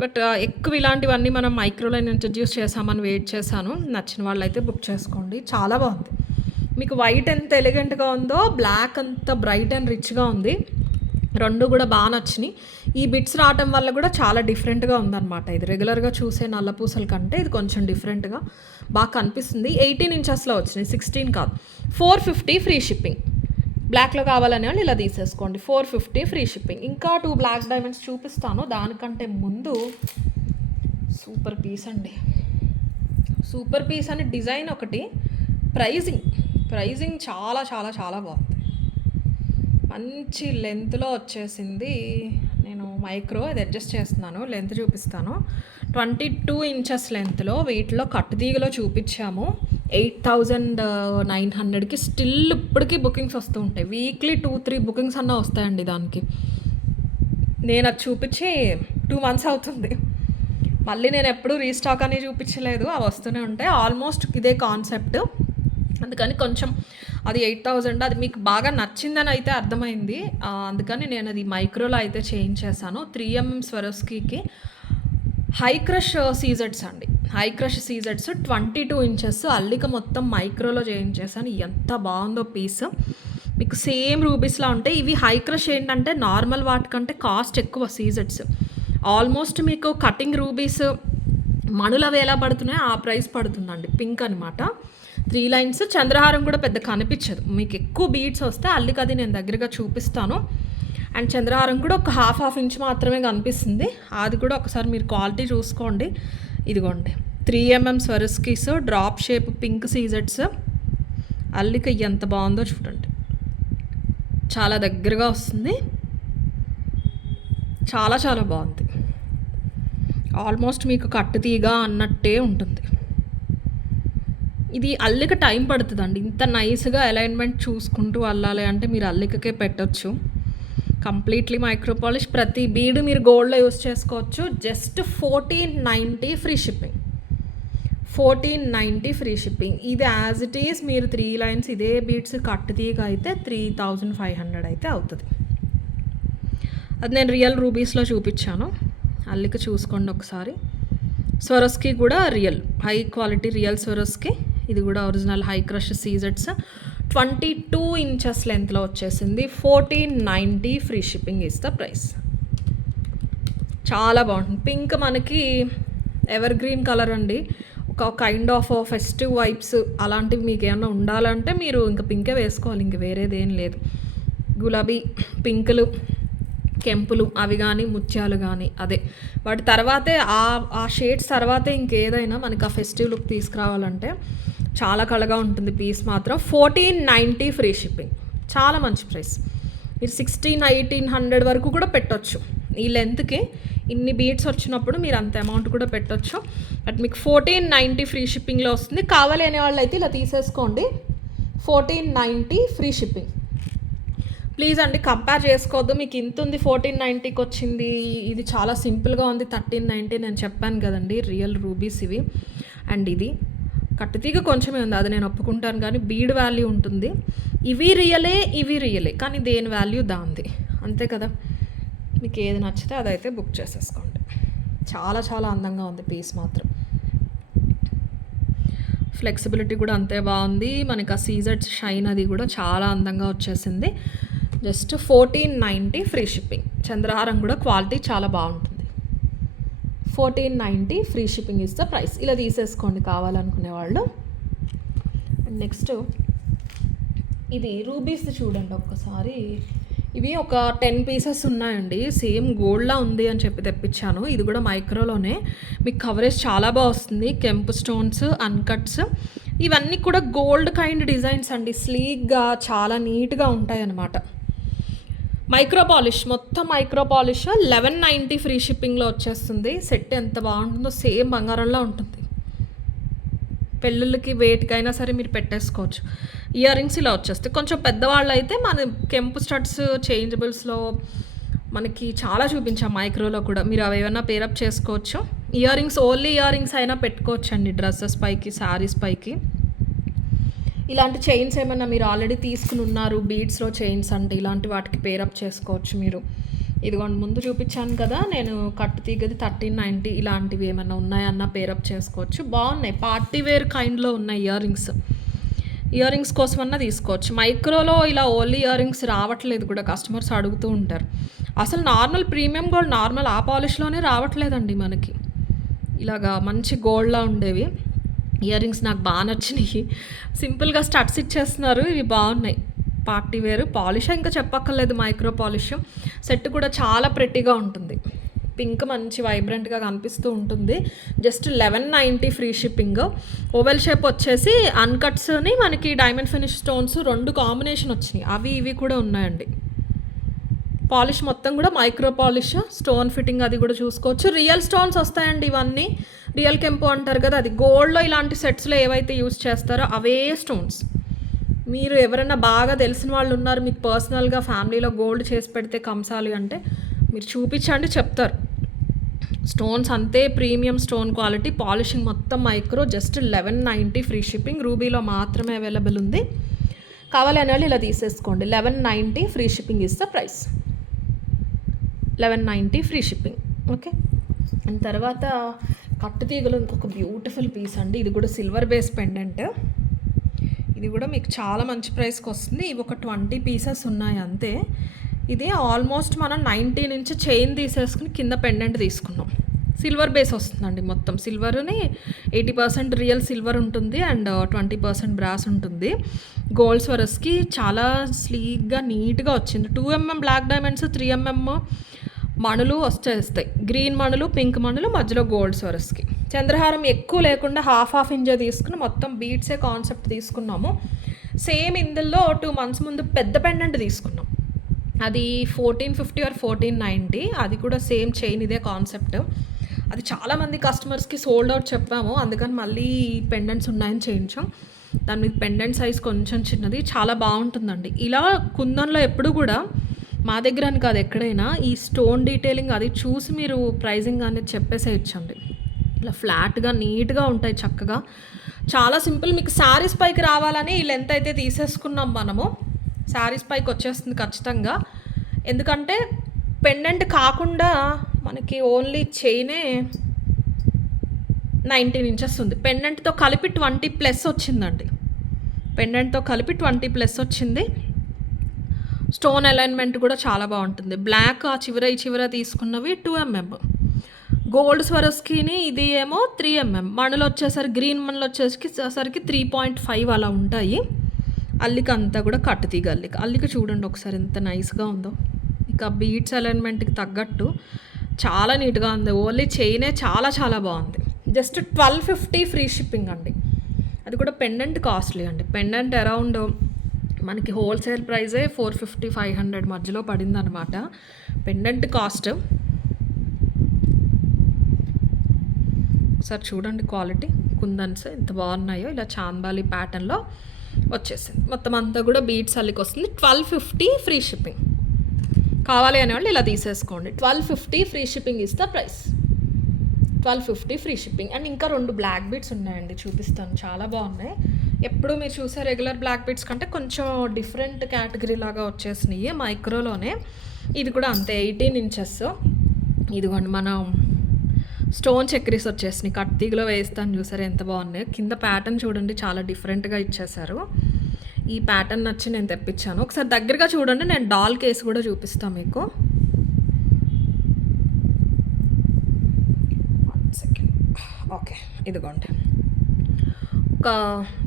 బట్ ఎక్కువ ఇలాంటివన్నీ మనం మైక్రోలో ఇంట్రడ్యూస్ చేసామని వెయిట్ చేశాను. నచ్చిన వాళ్ళైతే బుక్ చేసుకోండి. చాలా బాగుంది. మీకు వైట్ ఎంత ఎలిగెంట్గా ఉందో బ్లాక్ అంత బ్రైట్ అండ్ రిచ్గా ఉంది. రెండు కూడా బాగా నచ్చినాయి. ఈ బిట్స్ రావటం వల్ల కూడా చాలా డిఫరెంట్గా ఉందన్నమాట. ఇది రెగ్యులర్గా చూసే నల్ల పూసల కంటే ఇది కొంచెం డిఫరెంట్గా బాగా కనిపిస్తుంది. 18 ఇంచెస్లో వచ్చినాయి, 16 కాదు. 450 ఫ్రీ షిప్పింగ్. బ్లాక్లో కావాలనే వాళ్ళు ఇలా తీసేసుకోండి. 450 ఫ్రీ షిప్పింగ్. ఇంకా 2 బ్లాక్ డైమండ్స్ చూపిస్తాను. దానికంటే ముందు సూపర్ పీస్ అండి. సూపర్ పీస్ అని డిజైన్ ఒకటి, ప్రైజింగ్ చాలా చాలా చాలా బాగుంది. మంచి లెంత్లో వచ్చేసింది. నేను మైక్రో ఇది అడ్జస్ట్ చేస్తున్నాను, లెంత్ చూపిస్తాను. 22 ఇంచెస్ లెంత్లో వీటిలో కట్టుతీగలో చూపించాము. 8,900కి స్టిల్ ఇప్పటికీ బుకింగ్స్ వస్తూ ఉంటాయి. వీక్లీ 2-3 బుకింగ్స్ అన్నా వస్తాయండి దానికి. నేను అది చూపించి 2 months అవుతుంది. మళ్ళీ నేను ఎప్పుడూ రీస్టాక్ అని చూపించలేదు, అవి వస్తూనే ఉంటాయి. ఆల్మోస్ట్ ఇదే కాన్సెప్ట్. అందుకని కొంచెం అది 8,000 అది మీకు బాగా నచ్చిందని అయితే అర్థమైంది. అందుకని నేను అది మైక్రోలో అయితే చేంజ్ చేశాను. 3mm స్వరోస్కీకి హై క్రష్ సీజెడ్స్ అండి. హై క్రష్ సీజెడ్స్ 22 ఇంచెస్ అల్లిక మొత్తం మైక్రోలో చేంజ్ చేశాను. ఎంత బాగుందో పీస్. మీకు సేమ్ రూబీస్లా ఉంటాయి. ఇవి హై క్రష్ ఏంటంటే నార్మల్ వాటికంటే కాస్ట్ ఎక్కువ. సీజెడ్స్ ఆల్మోస్ట్ మీకు కటింగ్ రూబీస్ మణులవి ఎలా పడుతున్నాయో ఆ ప్రైస్ పడుతుందండి. పింక్ అనమాట. 3 lines. చంద్రహారం కూడా పెద్ద కనిపించదు. మీకు ఎక్కువ బీడ్స్ వస్తే అల్లిక అది నేను దగ్గరగా చూపిస్తాను. అండ్ చంద్రహారం కూడా ఒక హాఫ్ ఇంచ్ మాత్రమే కనిపిస్తుంది. అది కూడా ఒకసారి మీరు క్వాలిటీ చూసుకోండి. ఇదిగోండి 3mm Swarovskis drop shape pink సీజెడ్స్. అల్లిక ఎంత బాగుందో చూడండి. చాలా దగ్గరగా వస్తుంది. చాలా చాలా బాగుంది. ఆల్మోస్ట్ మీకు కట్టుతీగ అన్నట్టే ఉంటుంది. ఇది అల్లిక టైం పడుతుందండి. ఇంత నైస్గా అలైన్మెంట్ చూసుకుంటూ అల్లాలి అంటే మీరు అల్లికకే పెట్టొచ్చు. Completely micro polish. ప్రతి బీడ్ మీరు గోల్డ్లో యూస్ చేసుకోవచ్చు. Just 1490 free shipping. 1490 free shipping. ఇది యాజ్ ఇట్ ఈస్ మీరు 3 lines ఇదే బీడ్స్ కట్టుతీగ అయితే 3,500 అయితే అవుతుంది. అది నేను రియల్ రూబీస్లో చూపించాను. అల్లిక చూసుకోండి ఒకసారి. స్వరోస్కీ కూడా real high quality real Swarovski. ఇది కూడా ఒరిజినల్ హై క్రష్ సీజెడ్స్ 22 ఇంచెస్ లెంత్లో వచ్చేసింది. 1490 free shipping is the price. చాలా బాగుంటుంది. పింక్ మనకి ఎవర్ గ్రీన్ కలర్ అండి. ఒక కైండ్ ఆఫ్ ఫెస్టివ్ వైబ్స్ అలాంటివి మీకు ఏమైనా ఉండాలంటే మీరు ఇంకా పింకే వేసుకోవాలి. ఇంక వేరేది ఏం లేదు. గులాబీ పింకులు కెంపులు అవి కానీ ముత్యాలు కానీ అదే వాటి తర్వాతే ఆ షేడ్స్ తర్వాతే ఇంకేదైనా మనకి ఆ ఫెస్టివ్ లుక్ తీసుకురావాలంటే చాలా కళగా ఉంటుంది పీస్ మాత్రం. 1490 ఫ్రీ షిప్పింగ్. చాలా మంచి ప్రైస్. మీరు 1600-1800 వరకు కూడా పెట్టొచ్చు. ఈ లెంత్కి ఇన్ని బీట్స్ వచ్చినప్పుడు మీరు అంత అమౌంట్ కూడా పెట్టొచ్చు. బట్ మీకు 1490 ఫ్రీ షిప్పింగ్లో వస్తుంది. కావాలి అనే వాళ్ళు అయితే ఇలా తీసేసుకోండి. 1490 ఫ్రీ షిప్పింగ్. ప్లీజ్ అండి కంపేర్ చేసుకోవద్దు. మీకు ఇంత ఉంది 1490కి వచ్చింది, ఇది చాలా సింపుల్గా ఉంది 1390. నేను చెప్పాను కదండి రియల్ రూబీస్ ఇవి. అండ్ ఇది కట్టుతీగ కొంచెమే ఉంది, అది నేను ఒప్పుకుంటాను. కానీ బీడ్ వాల్యూ ఉంటుంది. ఇవి రియలే కానీ దేని వాల్యూ దాంది, అంతే కదా. మీకు ఏది నచ్చితే అదైతే బుక్ చేసేసుకోండి. చాలా చాలా అందంగా ఉంది పీస్ మాత్రం. ఫ్లెక్సిబిలిటీ కూడా అంతే బాగుంది. మనకి ఆ సీజెడ్స్ షైన్ అది కూడా చాలా అందంగా వచ్చేసింది. Just 1490 free shipping. చంద్రహారం కూడా క్వాలిటీ చాలా బాగుంటుంది. 1490 free shipping is the price. ఇలా తీసేసుకోండి కావాలనుకునే వాళ్ళు. అండ్ నెక్స్ట్ ఇది రూబీస్ చూడండి ఒక్కసారి. ఇవి ఒక 10 pieces ఉన్నాయండి. సేమ్ గోల్డ్లా ఉంది అని చెప్పి తెప్పించాను. ఇది కూడా మైక్రోలోనే. మీకు కవరేజ్ చాలా బాగా వస్తుంది. కెంపు స్టోన్స్, అన్కట్స్ ఇవన్నీ కూడా గోల్డ్ కైండ్ డిజైన్స్ అండి. స్లీక్గా చాలా నీట్గా ఉంటాయి అన్నమాట. మైక్రో పాలిష్, మొత్తం మైక్రో పాలిష్ 1190 ఫ్రీ షిప్పింగ్లో వచ్చేస్తుంది. సెట్ ఎంత బాగుంటుందో, సేమ్ బంగారంలో ఉంటుంది. పెళ్ళిళ్ళకి వేటికైనా సరే మీరు పెట్టేసుకోవచ్చు. ఇయర్ రింగ్స్ ఇలా వచ్చేస్తాయి. కొంచెం పెద్దవాళ్ళు అయితే మన కెంపు స్టడ్స్ చేంజబుల్స్లో మనకి చాలా చూపించాం. మైక్రోలో కూడా మీరు అవి ఏమైనా పేరప్ చేసుకోవచ్చు. Ear rings only ear rings అయినా పెట్టుకోవచ్చు అండి. డ్రెస్సెస్ పైకి, శారీస్ పైకి. ఇలాంటి చైన్స్ ఏమన్నా మీరు ఆల్రెడీ తీసుకుని ఉన్నారు, బీడ్స్లో చైన్స్ అంటే ఇలాంటి వాటికి పేరప్ చేసుకోవచ్చు మీరు. ఇదిగోండి ముందు చూపించాను కదా నేను కట్టు తీగది 1390 ఇలాంటివి ఏమైనా ఉన్నాయన్న పేరప్ చేసుకోవచ్చు. బాగున్నాయి, పార్టీ వేర్ కైండ్లో ఉన్నాయి ఇయర్ రింగ్స్ కోసమన్నా తీసుకోవచ్చు. మైక్రోలో ఇలా ఓన్లీ ఇయర్ రింగ్స్ రావట్లేదు కూడా, కస్టమర్స్ అడుగుతూ ఉంటారు. అసలు నార్మల్ ప్రీమియం గోల్డ్ నార్మల్ ఆ పాలిష్లోనే రావట్లేదండి మనకి. ఇలాగా మంచి గోల్డ్లా ఉండేవి ఇయర్ రింగ్స్ నాకు బాగా నచ్చినాయి. సింపుల్గా స్టడ్స్ ఇచ్చేస్తున్నారు, ఇవి బాగున్నాయి. పార్టీ వేర్ పాలిష్ ఇంకా చెప్పక్కర్లేదు, మైక్రో పాలిష్. సెట్ కూడా చాలా ప్రెట్టీగా ఉంటుంది. పింక్ మంచి వైబ్రెంట్గా కనిపిస్తూ ఉంటుంది. Just 1190 free shipping. Oval shape వచ్చేసి అన్కట్స్ని మనకి డైమండ్ ఫినిష్ స్టోన్స్ 2 కాంబినేషన్ వచ్చినాయి, అవి ఇవి కూడా ఉన్నాయండి. పాలిష్ మొత్తం కూడా మైక్రో పాలిష్, స్టోన్ ఫిట్టింగ్ అది కూడా చూసుకోవచ్చు. రియల్ స్టోన్స్ వస్తాయండి ఇవన్నీ, రియల్ కెంపు అంటారు కదా, అది గోల్డ్లో ఇలాంటి సెట్స్లో ఏవైతే యూజ్ చేస్తారో అవే స్టోన్స్. మీరు ఎవరైనా బాగా తెలిసిన వాళ్ళు ఉన్నారు, మీకు పర్సనల్గా ఫ్యామిలీలో గోల్డ్ చేసి పెడితే కంసాలి అంటే మీరు చూపించండి, చెప్తారు. స్టోన్స్ అంతే ప్రీమియం స్టోన్ క్వాలిటీ, పాలిషింగ్ మొత్తం మైక్రో. Just 1190 free shipping. రూబీలో మాత్రమే అవైలబుల్ ఉంది. కావాలి అనే వాళ్ళు ఇలా తీసేసుకోండి. 1190 free shipping is the price. 1190 free shipping. Okay. And తర్వాత కట్టు తీగలు ఇంకొక బ్యూటిఫుల్ పీస్ అండి. ఇది కూడా సిల్వర్ బేస్ పెండెంట్. ఇది కూడా మీకు చాలా మంచి ప్రైస్కి వస్తుంది. ఇవి ఒక 20 పీసెస్ ఉన్నాయి అంతే. ఇది ఆల్మోస్ట్ మనం 90 నుంచి చైన్ తీసేసుకుని కింద పెండెంట్ తీసుకున్నాం. సిల్వర్ బేస్ వస్తుందండి మొత్తం. సిల్వర్ని 80% రియల్ సిల్వర్ ఉంటుంది అండ్ 20% బ్రాస్ ఉంటుంది. గోల్డ్ స్వరస్కి చాలా స్లీక్గా నీట్గా వచ్చింది. 2mm బ్లాక్ డైమండ్స్, 3mm మణులు వచ్చేస్తాయి. గ్రీన్ మణులు, పింక్ మణులు, మధ్యలో గోల్డ్ స్వరస్కి. చంద్రహారం ఎక్కువ లేకుండా హాఫ్ ఇంచ్ తీసుకుని మొత్తం బీట్సే కాన్సెప్ట్ తీసుకున్నాము. సేమ్ ఇందులో 2 months ముందు పెద్ద పెండెంట్ తీసుకున్నాం, అది 1450 or 1490. అది కూడా సేమ్ చైన్, ఇదే కాన్సెప్ట్. అది చాలామంది కస్టమర్స్కి సోల్డ్ అవుట్ చెప్పాము, అందుకని మళ్ళీ పెండెంట్స్ ఉన్నాయని చేయించాం. దాని మీద పెండెంట్ సైజ్ కొంచెం చిన్నది, చాలా బాగుంటుందండి. ఇలా కుందన్లో ఎప్పుడు కూడా మా దగ్గర అని కాదు, ఎక్కడైనా ఈ స్టోన్ డీటెయిలింగ్ అది చూసి మీరు ప్రైజింగ్ అనేది చెప్పేసేయచ్చండి. ఇలా ఫ్లాట్గా నీట్గా ఉంటాయి చక్కగా, చాలా సింపుల్. మీకు శారీస్ పైకి రావాలని ఈ లెంత్ అయితే తీసేసుకున్నాం మనము. శారీస్ పైకి వచ్చేస్తుంది ఖచ్చితంగా, ఎందుకంటే పెండెంట్ కాకుండా మనకి ఓన్లీ చైనే 19 inches ఉంది. పెండెంట్తో కలిపి 20+ వచ్చిందండి. పెండెంట్తో కలిపి 20+ వచ్చింది. స్టోన్ అలైన్మెంట్ కూడా చాలా బాగుంటుంది. బ్లాక్ ఆ చివర ఈ చివర తీసుకున్నవి 2mm. గోల్డ్ స్వరస్కిని ఇది ఏమో 3mm. మణులు వచ్చేసరికి గ్రీన్ మణులు వచ్చేసరికి 3.5 అలా ఉంటాయి. అల్లిక అంతా కూడా కట్టు తీగ అల్లిక. అల్లిక చూడండి ఒకసారి ఎంత నైస్గా ఉందో. ఇక బీట్స్ అలైన్మెంట్కి తగ్గట్టు చాలా నీట్గా ఉంది. ఓన్లీ చైనే చాలా చాలా బాగుంది. జస్ట్ 1250 ఫ్రీ షిప్పింగ్ అండి. అది కూడా పెండెంట్ కాస్ట్లీ అండి. పెండెంట్ అరౌండ్ మనకి హోల్సేల్ ప్రైజే 450-500 మధ్యలో పడింది అనమాట పెండెంట్ కాస్ట్. ఒకసారి చూడండి క్వాలిటీ, కుందన్స్ ఎంత బాగున్నాయో. ఇలా చాంబాలి ప్యాటర్న్లో వచ్చేసింది. మొత్తం అంతా కూడా బీట్స్ అల్లికి వస్తుంది. 1250 ఫ్రీ షిప్పింగ్. కావాలి అనేవాళ్ళు ఇలా తీసేసుకోండి. 1250 free shipping is the price. 1250 free shipping. And ఇంకా 2 బ్లాక్ బీట్స్ ఉన్నాయండి, చూపిస్తాను. చాలా బాగున్నాయి. ఎప్పుడు మీరు చూసే రెగ్యులర్ బ్లాక్ బీట్స్ కంటే కొంచెం డిఫరెంట్ కేటగిరీ లాగా వచ్చేసినాయి మైక్రోలోనే. ఇది కూడా అంతే 18 inches. ఇదిగోండి మనం స్టోన్ చక్రీస్ వచ్చేసినాయి. కట్ తీగలో వేస్తాను చూసారు ఎంత బాగున్నాయి. కింద ప్యాటర్న్ చూడండి చాలా డిఫరెంట్గా ఇచ్చేసారు. ఈ ప్యాటర్న్ నచ్చి నేను తెప్పించాను. ఒకసారి దగ్గరగా చూడండి, నేను డాల్ కేసు కూడా చూపిస్తాను మీకు. ఓకే, ఇదిగోండి ఒక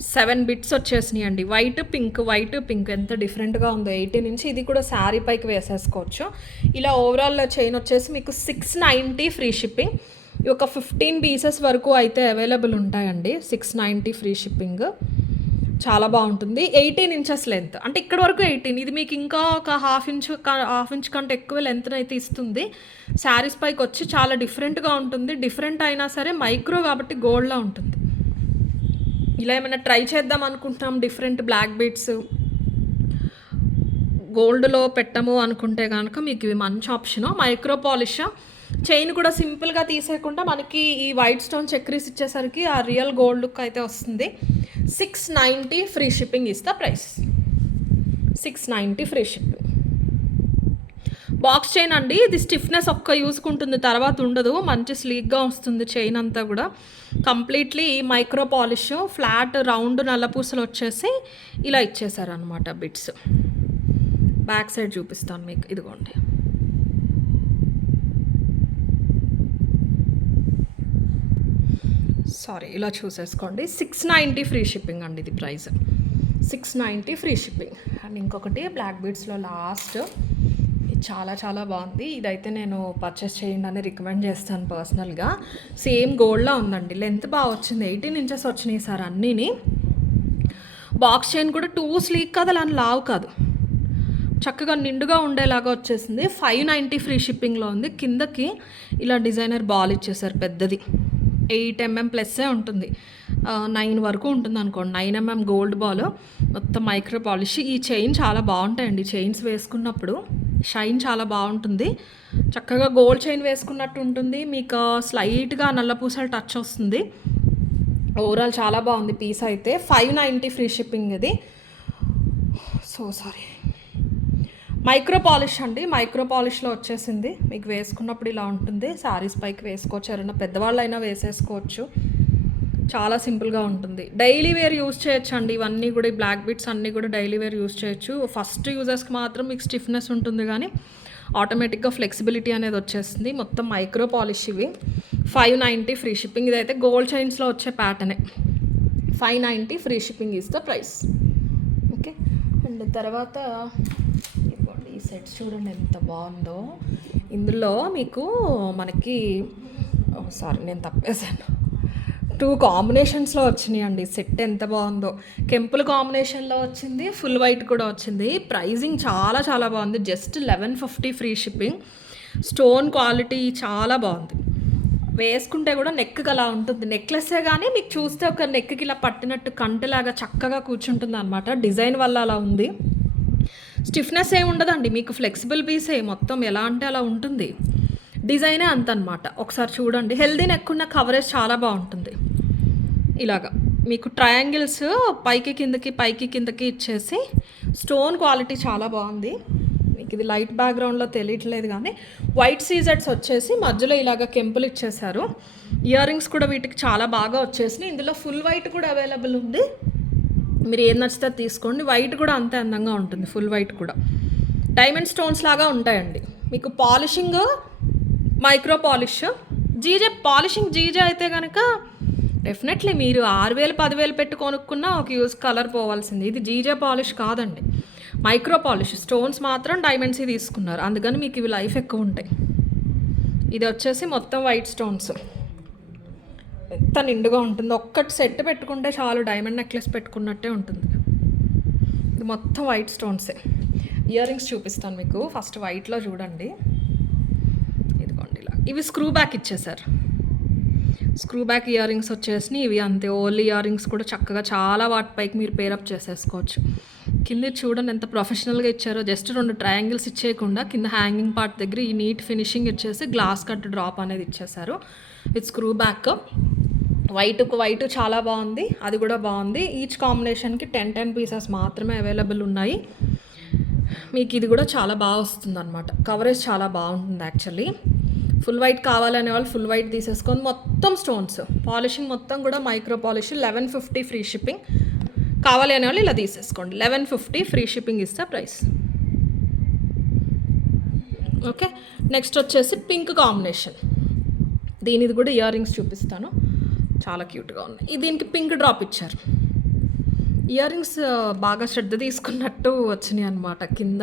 7 bits వచ్చేసినాయి అండి. వైట్ పింక్ ఎంత డిఫరెంట్గా ఉందో. 18 inch. ఇది కూడా శారీ పైకి వేసేసుకోవచ్చు. ఇలా ఓవరాల్ చైన్ వచ్చేసి మీకు 690 ఫ్రీ షిప్పింగ్. ఈ ఒక 15 pieces వరకు అయితే అవైలబుల్ ఉంటాయండి. 690 ఫ్రీ షిప్పింగ్. చాలా బాగుంటుంది. 18 inches లెంత్, అంటే ఇక్కడ వరకు 18. ఇది మీకు ఇంకా ఒక హాఫ్ ఇంచ్ కంటే ఎక్కువ లెంత్ అయితే ఇస్తుంది. శారీస్ పైకి వచ్చి చాలా డిఫరెంట్గా ఉంటుంది. డిఫరెంట్ అయినా సరే మైక్రో కాబట్టి గోల్డ్లా ఉంటుంది. ఇలా ఏమైనా ట్రై చేద్దాం అనుకుంటున్నాం డిఫరెంట్ బ్లాక్ బీట్స్ గోల్డ్లో పెట్టము అనుకుంటే కనుక మీకు ఇవి మంచి ఆప్షన్. Micro polish. చైన్ కూడా సింపుల్గా తీసేయకుండా మనకి ఈ వైట్ స్టోన్ చక్రీస్ ఇచ్చేసరికి ఆ రియల్ గోల్డ్ లుక్ అయితే వస్తుంది. 690 free shipping is the price. 690 free shipping. Box chain అండి. ఇది స్టిఫ్నెస్ ఒక్క యూస్కి ఉంటుంది, తర్వాత ఉండదు. మంచి స్లీక్గా వస్తుంది చైన్ అంతా కూడా. Completely micro polish, flat round నల్లపూసలు వచ్చేసి ఇలా ఇచ్చేసారనమాట బిట్స్. బ్యాక్ సైడ్ చూపిస్తాను మీకు, ఇదిగోండి. సారీ, ఇలా చూసేసుకోండి. 690 ఫ్రీ షిప్పింగ్ అండి ఇది ప్రైస్. 690 free shipping. అండ్ ఇంకొకటి బ్లాక్ బీడ్స్లో లాస్ట్, ఇది చాలా చాలా బాగుంది. ఇదైతే నేను పర్చేస్ చేయండి అని రికమెండ్ చేస్తాను పర్సనల్గా. సేమ్ గోల్డ్లా ఉందండి, లెంత్ బాగా వచ్చింది. 18 ఇంచెస్ వచ్చినాయి సార్ అన్నీని. బాక్స్ చైన్ కూడా టూ స్లీక్ కాదు, అలా అని లావు కాదు, చక్కగా నిండుగా ఉండేలాగా వచ్చేసింది. 590 ఫ్రీ షిప్పింగ్లో ఉంది. కిందకి ఇలా డిజైనర్ బాల్ ఇచ్చేసారు పెద్దది, 8 mm ప్లస్సే ఉంటుంది, 9 వరకు ఉంటుంది అనుకోండి. 9 mm గోల్డ్ బాల్, మొత్తం మైక్రో పాలిష్. ఈ చైన్ చాలా బాగుంటాయండి, చైన్స్ వేసుకున్నప్పుడు షైన్ చాలా బాగుంటుంది. చక్కగా గోల్డ్ చైన్ వేసుకున్నట్టు ఉంటుంది. మీకు స్లైట్గా నల్లపూసలు టచ్ వస్తుంది. ఓవరాల్ చాలా బాగుంది పీస్ అయితే. 590 ఫ్రీ షిప్పింగ్ ఇది. సారీ, మైక్రో పాలిష్ అండి. మైక్రో పాలిష్లో వచ్చేసింది. మీకు వేసుకున్నప్పుడు ఇలా ఉంటుంది. శారీస్ పైకి వేసుకోవచ్చు, ఎవరైనా పెద్దవాళ్ళు అయినా వేసేసుకోవచ్చు. చాలా సింపుల్గా ఉంటుంది. డైలీ వేర్ యూజ్ చేయొచ్చు అండి. ఇవన్నీ కూడా, ఈ బ్లాక్ బిట్స్ అన్నీ కూడా డైలీ వేర్ యూజ్ చేయొచ్చు. ఫస్ట్ యూజర్స్కి మాత్రం మీకు స్టిఫ్నెస్ ఉంటుంది, కానీ ఆటోమేటిక్గా ఫ్లెక్సిబిలిటీ అనేది వచ్చేస్తుంది. మొత్తం మైక్రో పాలిష్ ఇవి. 590 ఫ్రీ షిప్పింగ్. ఇదైతే గోల్డ్ చైన్స్లో వచ్చే ప్యాటర్నే. 590 free shipping is the price. Okay. And తర్వాత ఈ సెట్స్ చూడండి ఎంత బాగుందో. ఇందులో మీకు మనకి సారీ నేను తప్పేశాను, 2 కాంబినేషన్స్లో వచ్చినాయి అండి. సెట్ ఎంత బాగుందో. కెంపుల్ కాంబినేషన్లో వచ్చింది, ఫుల్ వైట్ కూడా వచ్చింది. ప్రైజింగ్ చాలా చాలా బాగుంది. Just 1150 free shipping. Stone quality చాలా బాగుంది. వేసుకుంటే కూడా నెక్కి అలా ఉంటుంది. నెక్లెస్సే కానీ మీకు చూస్తే ఒక నెక్కి ఇలా పట్టినట్టు కంటలాగా చక్కగా కూర్చుంటుంది అనమాట. డిజైన్ వల్ల అలా ఉంది. స్టిఫ్నెస్ ఏమి ఉండదండి, మీకు ఫ్లెక్సిబుల్ పీసే, మొత్తం ఎలా అంటే అలా ఉంటుంది. డిజైనే అంత అనమాట. ఒకసారి చూడండి. హెల్దీ నెక్ ఉన్న కవరేజ్ చాలా బాగుంటుంది. ఇలాగా మీకు ట్రయాంగిల్స్ పైకి కిందకి ఇచ్చేసి స్టోన్ క్వాలిటీ చాలా బాగుంది. మీకు ఇది లైట్ బ్యాక్గ్రౌండ్లో తెలియట్లేదు, కానీ వైట్ సీజెట్స్ వచ్చేసి మధ్యలో ఇలాగ కెంపులు ఇచ్చేసారు. ఇయర్ రింగ్స్ కూడా వీటికి చాలా బాగా వచ్చేసినాయి. ఇందులో ఫుల్ వైట్ కూడా అవైలబుల్ ఉంది. మీరు ఏది నచ్చితే తీసుకోండి. వైట్ కూడా అంతే అందంగా ఉంటుంది, ఫుల్ వైట్ కూడా. డైమండ్ స్టోన్స్ లాగా ఉంటాయండి. మీకు polishing micro polish. Polishing GJ అయితే కనుక డెఫినెట్లీ మీరు 6000 10,000 పెట్టి కొనుక్కున్నా ఒక యూజ్ కలర్ పోవాల్సింది. ఇది జీజే పాలిష్ కాదండి, మైక్రో పాలిష్. స్టోన్స్ మాత్రం డైమండ్స్ తీసుకున్నారు, అందుకని మీకు ఇవి లైఫ్ ఎక్కువ ఉంటాయి. ఇది వచ్చేసి మొత్తం వైట్ స్టోన్స్, ఎంత నిండుగా ఉంటుంది. ఒక్కటి సెట్ పెట్టుకుంటే చాలు, డైమండ్ నెక్లెస్ పెట్టుకున్నట్టే ఉంటుంది. ఇది మొత్తం వైట్ స్టోన్సే. ఇయర్ రింగ్స్ చూపిస్తాను మీకు. ఫస్ట్ వైట్లో చూడండి, ఇదిగోండి ఇలా. ఇవి స్క్రూ బ్యాక్ ఇచ్చేసారు. స్క్రూ బ్యాక్ ఇయర్ రింగ్స్ వచ్చేసి ఇవి అంతే. ఓన్లీ ఇయర్ రింగ్స్ కూడా చక్కగా చాలా వాటిపైకి మీరు పేరప్ చేసేసుకోవచ్చు. కింద చూడండి ఎంత ప్రొఫెషనల్గా ఇచ్చారో. జస్ట్ 2 ట్రయాంగిల్స్ ఇచ్చేయకుండా కింద హ్యాంగింగ్ పార్ట్ దగ్గర ఈ నీట్ ఫినిషింగ్ ఇచ్చేసి గ్లాస్ కట్ డ్రాప్ అనేది ఇచ్చేసారు విత్ స్క్రూ బ్యాక్. వైట్ చాలా బాగుంది, అది కూడా బాగుంది. ఈచ్ కాంబినేషన్కి 10 పీసెస్ మాత్రమే అవైలబుల్ ఉన్నాయి. మీకు ఇది కూడా చాలా బాగా వస్తుంది అనమాట. కవరేజ్ చాలా బాగుంటుంది యాక్చువల్లీ. ఫుల్ వైట్ కావాలనే వాళ్ళు ఫుల్ వైట్ తీసేసుకొని మొత్తం స్టోన్స్ పాలిషింగ్ మొత్తం కూడా మైక్రో పాలిష్. 1150 free shipping. కావాలి అనే వాళ్ళు ఇలా తీసేసుకోండి. 1150 ఫ్రీ షిప్పింగ్ ఇస్తే ప్రైస్. ఓకే. నెక్స్ట్ వచ్చేసి పింక్ కాంబినేషన్. దీనిది కూడా ఇయర్ రింగ్స్ చూపిస్తాను, చాలా క్యూట్గా ఉన్నాయి. దీనికి పింక్ డ్రాప్ ఇచ్చారు. ఇయర్ రింగ్స్ బాగా శ్రద్ధ తీసుకున్నట్టు వచ్చినాయి అనమాట. కింద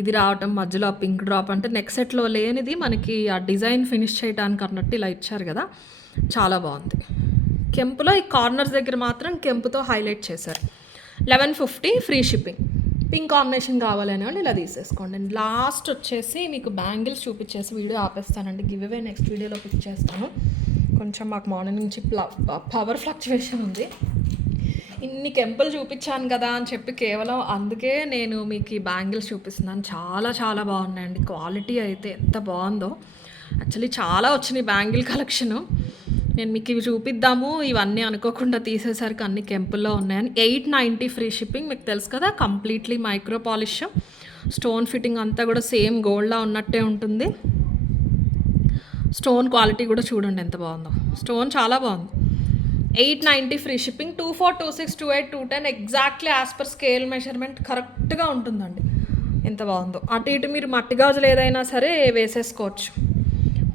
ఇది రావటం, మధ్యలో ఆ పింక్ డ్రాప్. అంటే నెక్ సెట్లో లేనిది మనకి ఆ డిజైన్ ఫినిష్ చేయడానికి అన్నట్టు ఇలా ఇచ్చారు కదా, చాలా బాగుంది. కెంపులో ఈ కార్నర్స్ దగ్గర మాత్రం కెంపుతో హైలైట్ చేశారు. 1150 ఫ్రీ షిప్పింగ్. పింక్ కాంబినేషన్ కావాలనే వాళ్ళు ఇలా తీసేసుకోండి. లాస్ట్ వచ్చేసి మీకు బ్యాంగిల్స్ చూపించేసి వీడియో ఆపేస్తానండి. గివ్ అవే నెక్స్ట్ వీడియోలో పిక్ చేస్తాను. కొంచెం మాకు మార్నింగ్ నుంచి పవర్ ఫ్లక్చువేషన్ ఉంది. ఇన్ని కెంపులు చూపించాను కదా అని చెప్పి కేవలం అందుకే నేను మీకు ఈ బ్యాంగిల్స్ చూపిస్తున్నాను. చాలా చాలా బాగున్నాయండి. క్వాలిటీ అయితే ఎంత బాగుందో. యాక్చువల్లీ చాలా వచ్చినాయి బ్యాంగిల్ కలెక్షను. నేను మీకు ఇవి చూపిద్దాము ఇవన్నీ అనుకోకుండా తీసేసరికి అన్ని కెంపుల్లో ఉన్నాయని. 890 ఫ్రీ షిప్పింగ్. మీకు తెలుసు కదా, completely micro polish. Stone fitting అంతా కూడా సేమ్ గోల్డ్‌లా ఉన్నట్టే ఉంటుంది. స్టోన్ క్వాలిటీ కూడా చూడండి ఎంత బాగుందో. స్టోన్ చాలా బాగుంది. 890 free shipping. 24, 26, 28, 210 exactly as per scale measurement కరెక్ట్గా ఉంటుందండి. ఎంత బాగుందో. అటు ఇటు మీరు మట్టి గాజులు ఏదైనా సరే వేసేసుకోవచ్చు.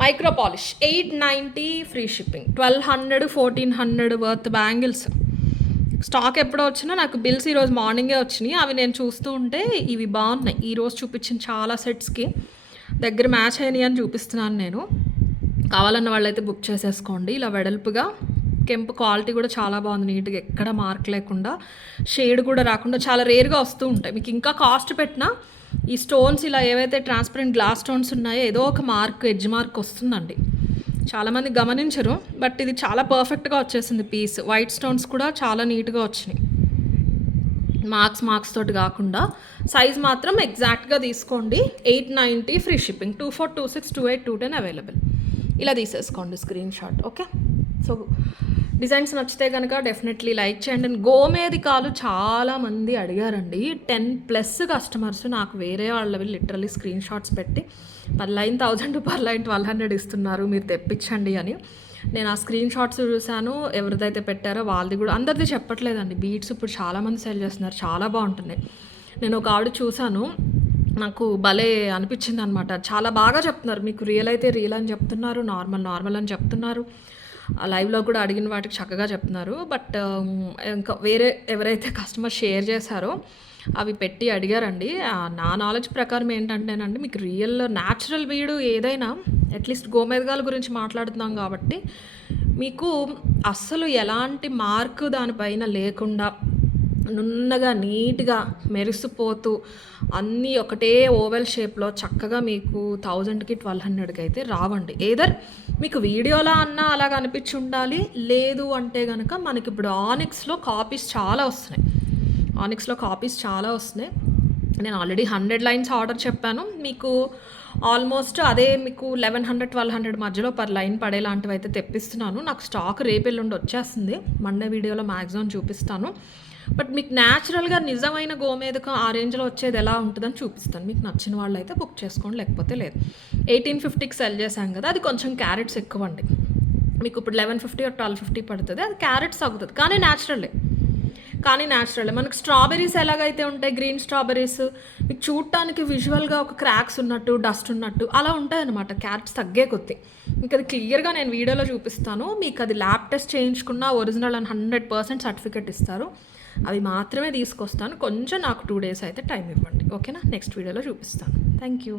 Micro polish 890 free shipping. 1200, 1400 worth bangles. Stock ఎప్పుడో వచ్చినా నాకు బిల్స్ ఈరోజు మార్నింగే వచ్చినాయి. అవి నేను చూస్తూ ఉంటే ఇవి బాగున్నాయి. ఈరోజు చూపించిన చాలా సెట్స్కి దగ్గర మ్యాచ్ అయినాయి అని చూపిస్తున్నాను నేను. కావాలన్న వాళ్ళైతే బుక్ చేసేసుకోండి. ఇలా వెడల్పుగా కెంపు క్వాలిటీ కూడా చాలా బాగుంది. నీట్గా ఎక్కడ మార్క్ లేకుండా, షేడ్ కూడా రాకుండా చాలా రేర్గా వస్తూ ఉంటాయి. మీకు ఇంకా కాస్ట్ పెట్టినా ఈ స్టోన్స్ ఇలా ఏవైతే ట్రాన్స్పరెంట్ గ్లాస్ స్టోన్స్ ఉన్నాయో ఏదో ఒక మార్క్, ఎడ్జ్ మార్క్ వస్తుందండి. చాలామంది గమనించరు, బట్ ఇది చాలా పర్ఫెక్ట్గా వచ్చేసింది పీస్. వైట్ స్టోన్స్ కూడా చాలా నీట్గా వచ్చినాయి. మార్క్స్ తోటి కాకుండా సైజ్ మాత్రం ఎగ్జాక్ట్గా తీసుకోండి. 890 ఫ్రీ షిప్పింగ్. 24, 26, 28, 210 అవైలబుల్. ఇలా తీసేసుకోండి screen shot. Okay, so designs నచ్చితే కనుక డెఫినెట్లీ లైక్ చేయండి. గోమేదికాలు చాలామంది అడిగారండి. 10+ కస్టమర్స్ నాకు వేరే వాళ్ళవి లిటరల్లీ స్క్రీన్ షాట్స్ పెట్టి per line 1000 per line 1200 ఇస్తున్నారు, మీరు తెప్పించండి అని. నేను ఆ స్క్రీన్ షాట్స్ చూశాను. ఎవరిదైతే పెట్టారో వాళ్ళది కూడా, అందరిది చెప్పట్లేదండి. బీట్స్ ఇప్పుడు చాలామంది సెల్ చేస్తున్నారు, చాలా బాగుంటున్నాయి. నేను ఒక ఆవిడ చూశాను, నాకు భలే అనిపించింది అనమాట. చాలా బాగా చెప్తున్నారు. మీకు రియల్ అయితే రియల్ అని చెప్తున్నారు, నార్మల్ అని చెప్తున్నారు. లైవ్లో కూడా అడిగిన వాటికి చక్కగా చెప్తున్నారు. బట్ ఇంకా వేరే ఎవరైతే కస్టమర్ షేర్ చేశారో అవి పెట్టి అడిగారండి. నా నాలెడ్జ్ ప్రకారం ఏంటంటేనండి, మీకు రియల్ న్యాచురల్ వీడు ఏదైనా, అట్లీస్ట్ గోమేదగాల గురించి మాట్లాడుతున్నాం కాబట్టి మీకు అస్సలు ఎలాంటి మార్క్ దానిపైన లేకుండా నున్నగా నీట్గా మెరిసిపోతూ అన్నీ ఒకటే ఓవెల్ షేప్లో చక్కగా మీకు 1000కి 1200కి అయితే రావండి. ఏదర్ మీకు వీడియోలో అన్నా అలాగ అనిపించి ఉండాలి, లేదు అంటే కనుక మనకి ఇప్పుడు ఆనిక్స్లో కాపీస్ చాలా వస్తున్నాయి. నేను ఆల్రెడీ 100 లైన్స్ ఆర్డర్ చెప్పాను. మీకు ఆల్మోస్ట్ అదే మీకు 1100, 1200 మధ్యలో per లైన్ పడేలాంటివి అయితే తెప్పిస్తున్నాను. నాకు స్టాక్ రేపెల్లుండి వచ్చేస్తుంది. మండే వీడియోలో మ్యాక్సిమం చూపిస్తాను. బట్ మీకు న్యాచురల్గా నిజమైన గోమేదకం ఆ రేంజ్లో వచ్చేది ఎలా ఉంటుందని చూపిస్తాను. మీకు నచ్చిన వాళ్ళు అయితే బుక్ చేసుకోండి, లేకపోతే లేదు. 1850కి సెల్ చేశాం కదా, అది కొంచెం క్యారెట్స్ ఎక్కువ అండి. మీకు ఇప్పుడు 1150 or 1250 పడుతుంది. అది క్యారెట్స్ తగ్గుతుంది, కానీ న్యాచురలే. మనకు స్ట్రాబెర్రీస్ ఎలాగైతే ఉంటాయి, గ్రీన్ స్ట్రాబెర్రీస్ మీకు చూడటానికి విజువల్గా ఒక క్రాక్స్ ఉన్నట్టు, డస్ట్ ఉన్నట్టు అలా ఉంటాయి అనమాట. క్యారెట్స్ తగ్గే కొద్దీ మీకు అది క్లియర్గా నేను వీడియోలో చూపిస్తాను. మీకు అది ల్యాబ్ టెస్ట్ చేయించుకున్న ఒరిజినల్ అని 100% సర్టిఫికేట్ ఇస్తారు. అవి మాత్రమే తీసుకొస్తాను. కొంచెం నాకు 2 days అయితే టైం ఇవ్వండి, ఓకేనా? నెక్స్ట్ వీడియోలో చూపిస్తాను. Thank you.